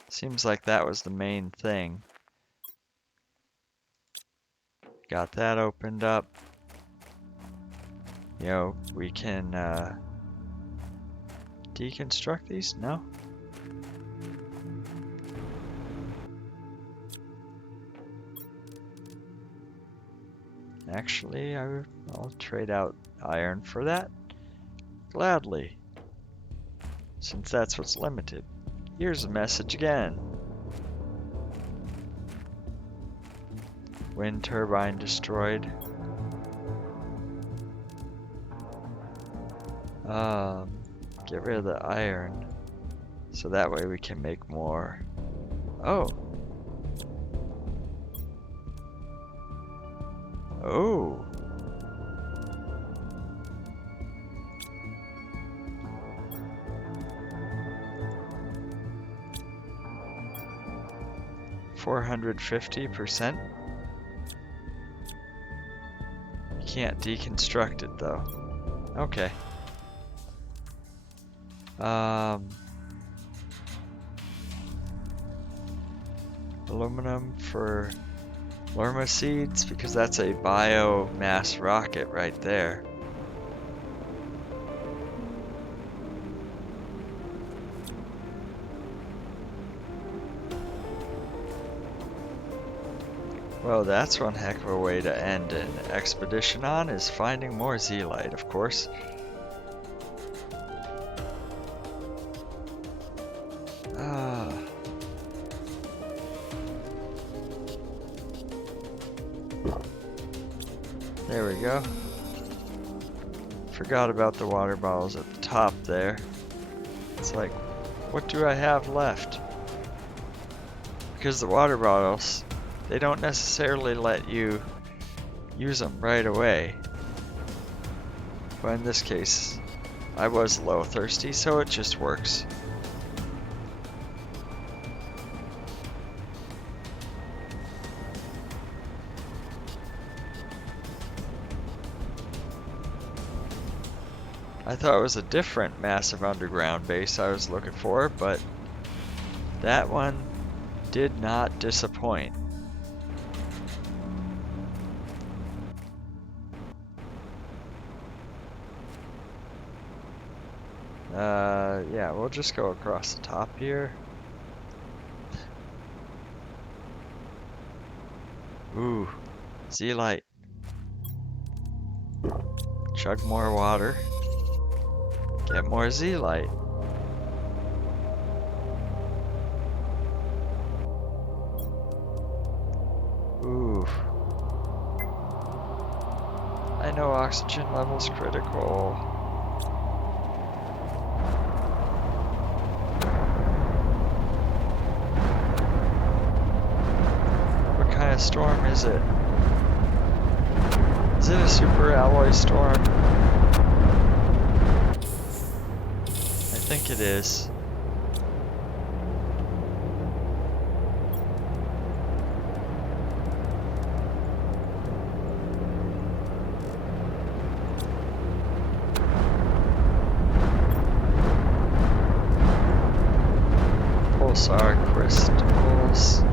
seems like that was the main thing. Got that opened up. You know, we can deconstruct these? No? Actually, I'll trade out iron for that. Gladly. Since that's what's limited. Here's a message again. Wind turbine destroyed. Get rid of the iron. So that way we can make more. Oh. Oh. %450%. You can't deconstruct it though. Okay. Aluminum for Lorma seeds, because that's a biomass rocket right there. Well, that's one heck of a way to end an expedition on, is finding more zeolite, of course. There we go. Forgot about the water bottles at the top there. It's like, what do I have left? Because the water bottles, they don't necessarily let you use them right away. But in this case, I was a little thirsty, so it just works. I thought it was a different massive underground base I was looking for, but that one did not disappoint. Yeah, we'll just go across the top here. Ooh, zeolite. Chug more water. Get more zeolite. Ooh. I know oxygen level's critical. of storm is it? Is it a super alloy storm? I think it is. Pulsar crystals.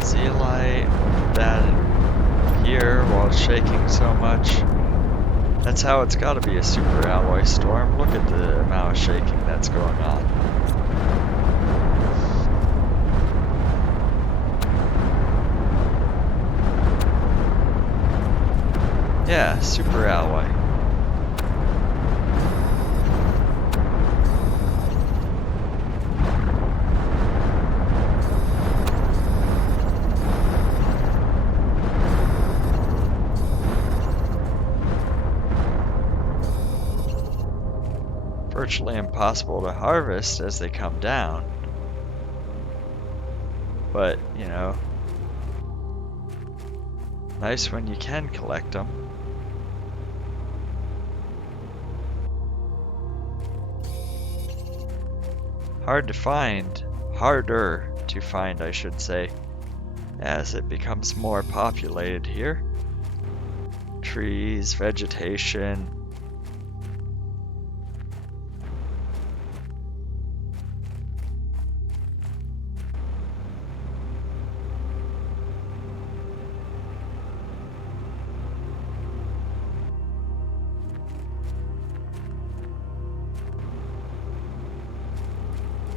Zeolite. That here while it's shaking so much. That's how it's got to be a super alloy storm. Look at the amount of shaking that's going on. Yeah, super alloy. Virtually impossible to harvest as they come down. But, you know, nice when you can collect them. Hard to find, harder to find, I should say, as it becomes more populated here. Trees, vegetation.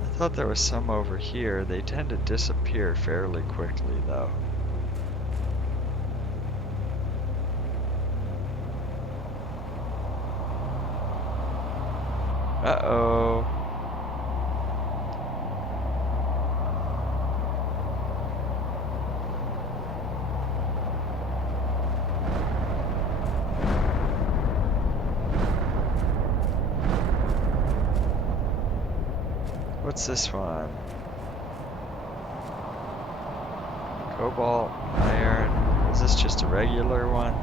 I thought there was some over here. They tend to disappear fairly quickly, though. Uh-oh. What's this one? Cobalt, iron. Is this just a regular one?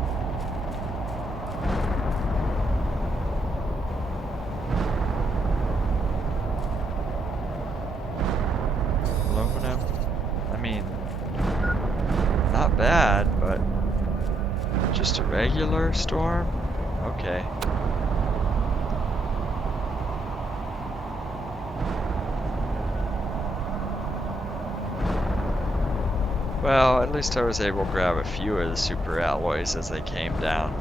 Aluminum? I mean, not bad, but just a regular storm? Okay. Well, at least I was able to grab a few of the super alloys as they came down.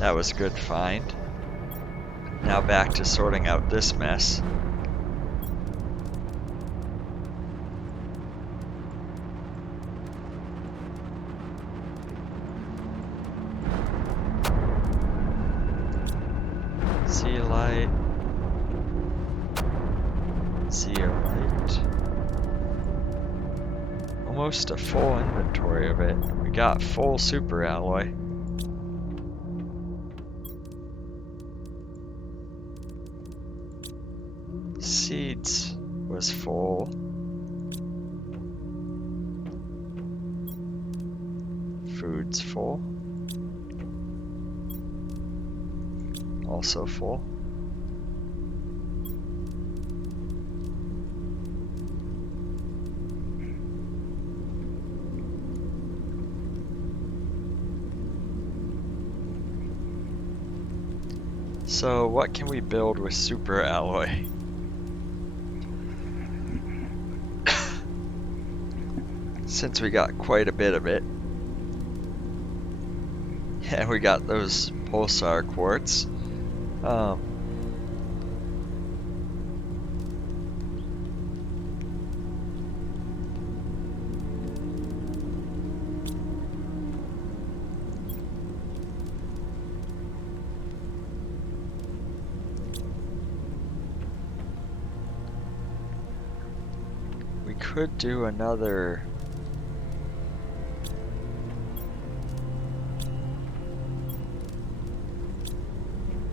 That was a good find. Now back to sorting out this mess. Zeolite. Zeolite. Almost a full inventory of it. We got full super alloy. Seeds was full. Food's full. Also full. So what can we build with super alloy? Since we got quite a bit of it. Yeah, we got those pulsar quartz. We could do another.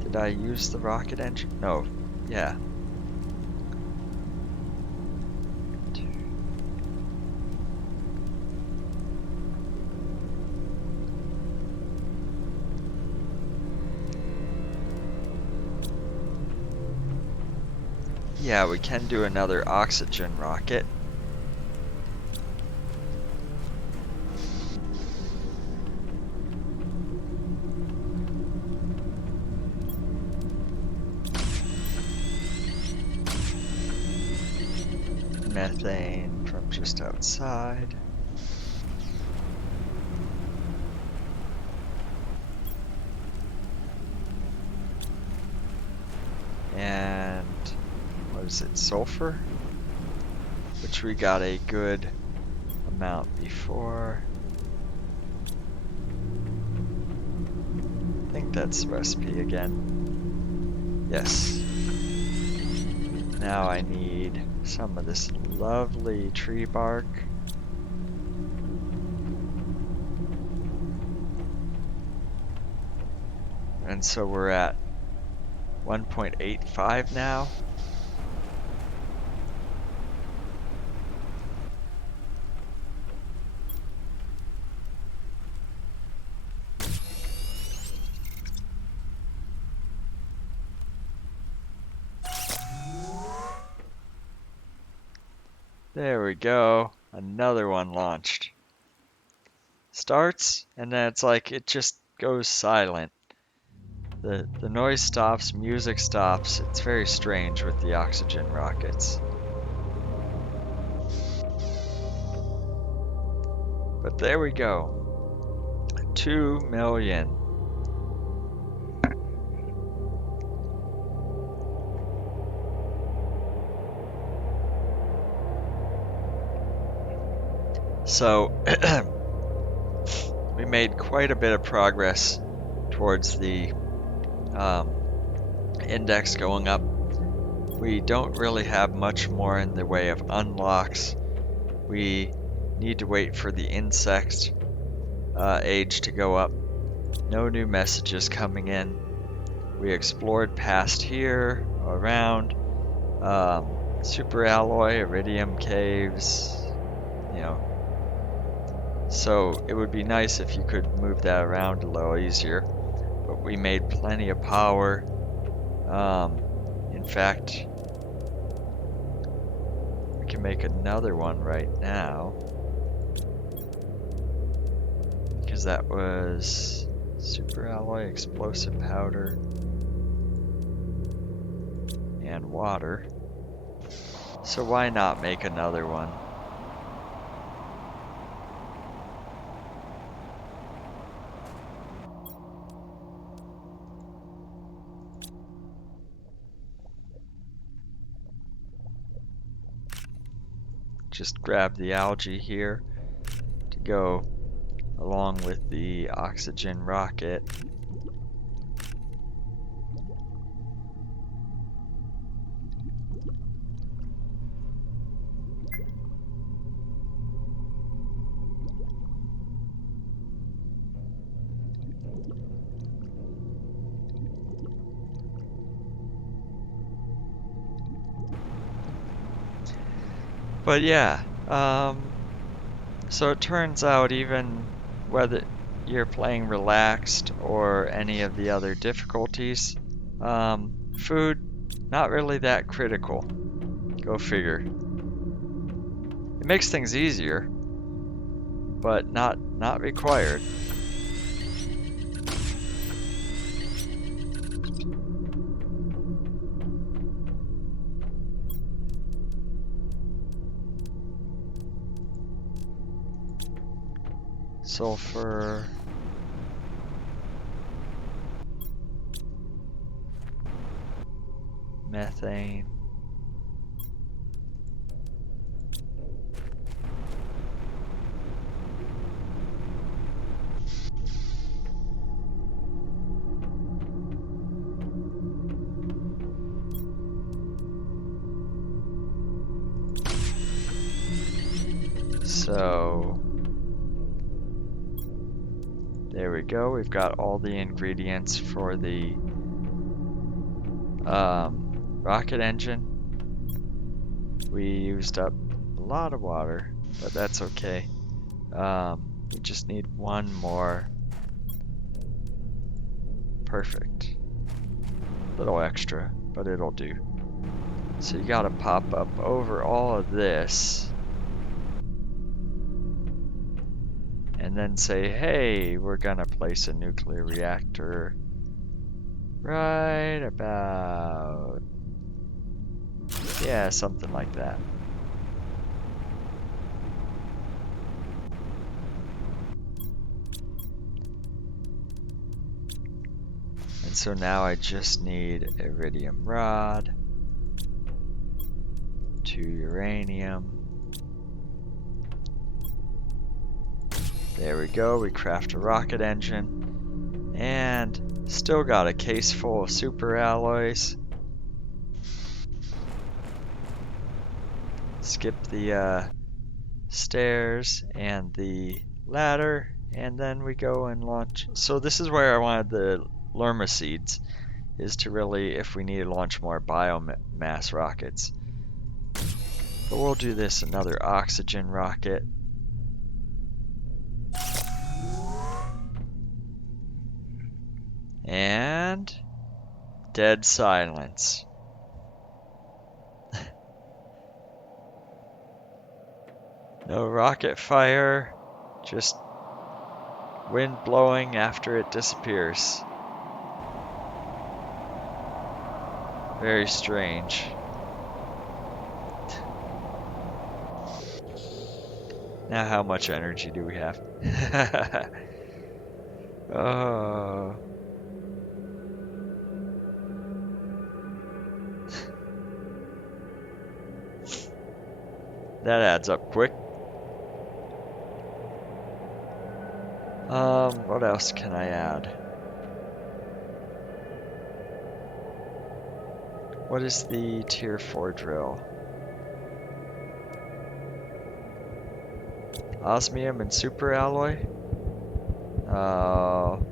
Did I use the rocket engine? No. Yeah. yeah, we can do another oxygen rocket. Methane from just outside. And what is it, sulfur? Which we got a good amount before. I think that's the recipe again. Yes. Now I need some of this lovely tree bark. And so we're at 1.85 now. There we go. Another one launched. Starts, and then it's like it just goes silent. The noise stops, music stops. It's very strange with the oxygen rockets. But there we go. 2 million. So we made quite a bit of progress towards the index going up. We don't really have much more in the way of unlocks. We need to wait for the insect age to go up. No new messages coming in. We explored past here, around, super alloy, iridium caves, you know. So it would be nice if you could move that around a little easier. But we made plenty of power. In fact, we can make another one right now. Because that was super alloy, explosive powder, and water. So why not make another one? Just grab the algae here to go along with the oxygen rocket. But yeah, so it turns out even whether you're playing relaxed or any of the other difficulties, food, not really that critical. Go figure. It makes things easier, but not required. Sulfur. Methane. So there we go. We've got all the ingredients for the rocket engine. We used up a lot of water, but that's okay. We just need one more. Perfect. Little extra, but it'll do. So you gotta pop up over all of this. And then say, hey, we're gonna place a nuclear reactor right about, yeah, something like that. And so now I just need iridium rod, 2 uranium. There we go, we craft a rocket engine. And still got a case full of super alloys. Skip the stairs and the ladder, and then we go and launch. So this is where I wanted the Lerma seeds, is to really, if we need to launch more biomass rockets. But we'll do this another oxygen rocket. And dead silence. No rocket fire, just wind blowing after it disappears. Very strange. Now how much energy do we have? Oh. That adds up quick. What else can I add? What is the tier 4 drill? Osmium and super alloy? Oh.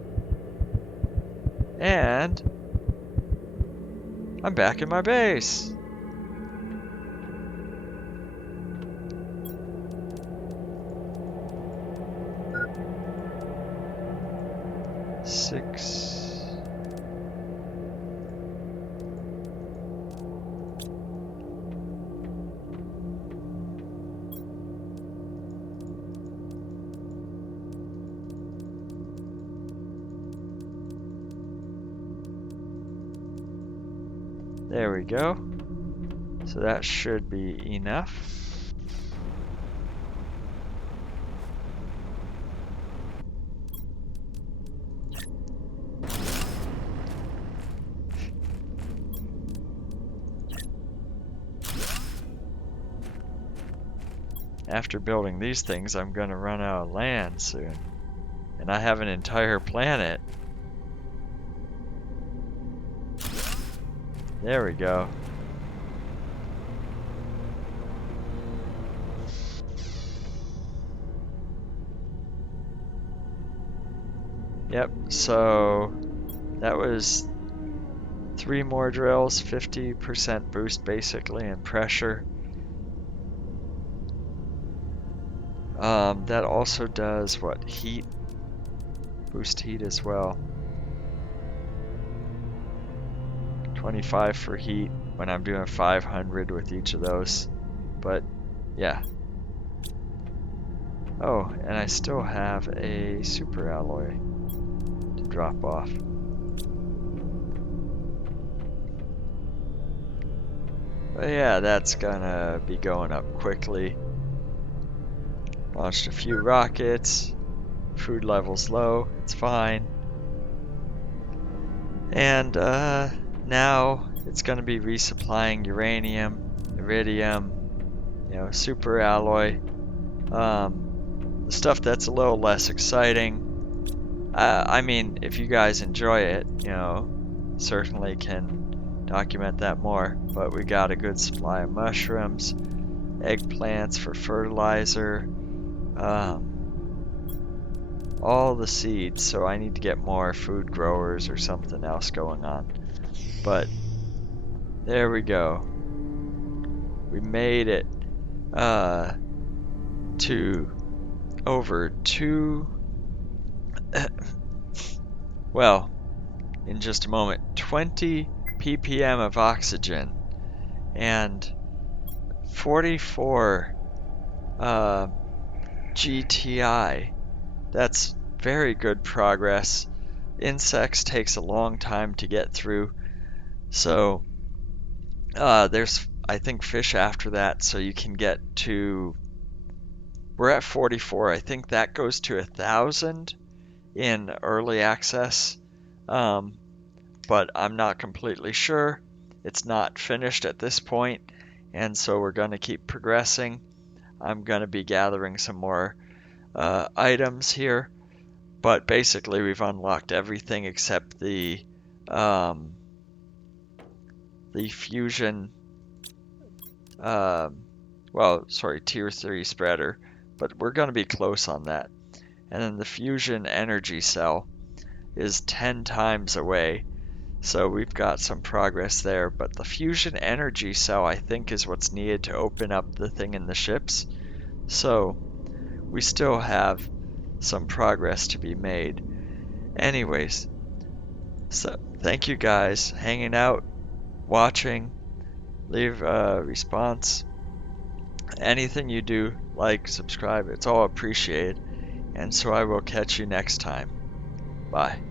And I'm back in my base. Six. There we go. So that should be enough. After building these things, I'm gonna run out of land soon. And I have an entire planet. There we go. Yep, so that was 3 more drills, 50% boost basically in pressure. That also does what? Heat? Boost heat as well. 25 for heat when I'm doing 500 with each of those. But yeah. Oh, and I still have a super alloy to drop off. But yeah, that's gonna be going up quickly. Launched a few rockets. Food level's low, it's fine. And now it's gonna be resupplying uranium, iridium, super alloy. The stuff that's a little less exciting. I mean, if you guys enjoy it, certainly can document that more. But we got a good supply of mushrooms, eggplants for fertilizer, all the seeds. So I need to get more food growers or something else going on. But there we go. We made it to over 2 well, in just a moment, 20 ppm of oxygen and 44 GTI. That's very good progress. Insects takes a long time to get through, so there's I think fish after that, so you can get to. We're at 44. I think that goes to 1,000 in early access, um, but I'm not completely sure. It's not finished at this point, and so we're going to keep progressing. I'm going to be gathering some more items here, but basically we've unlocked everything except the fusion, tier 3 spreader, but we're going to be close on that. And then the fusion energy cell is 10 times away, so we've got some progress there, but the fusion energy cell I think is what's needed to open up the thing in the ships, so we still have some progress to be made. Anyways, so thank you guys hanging out, watching, leave a response. Anything you do, like, subscribe, it's all appreciated. And so I will catch you next time. Bye.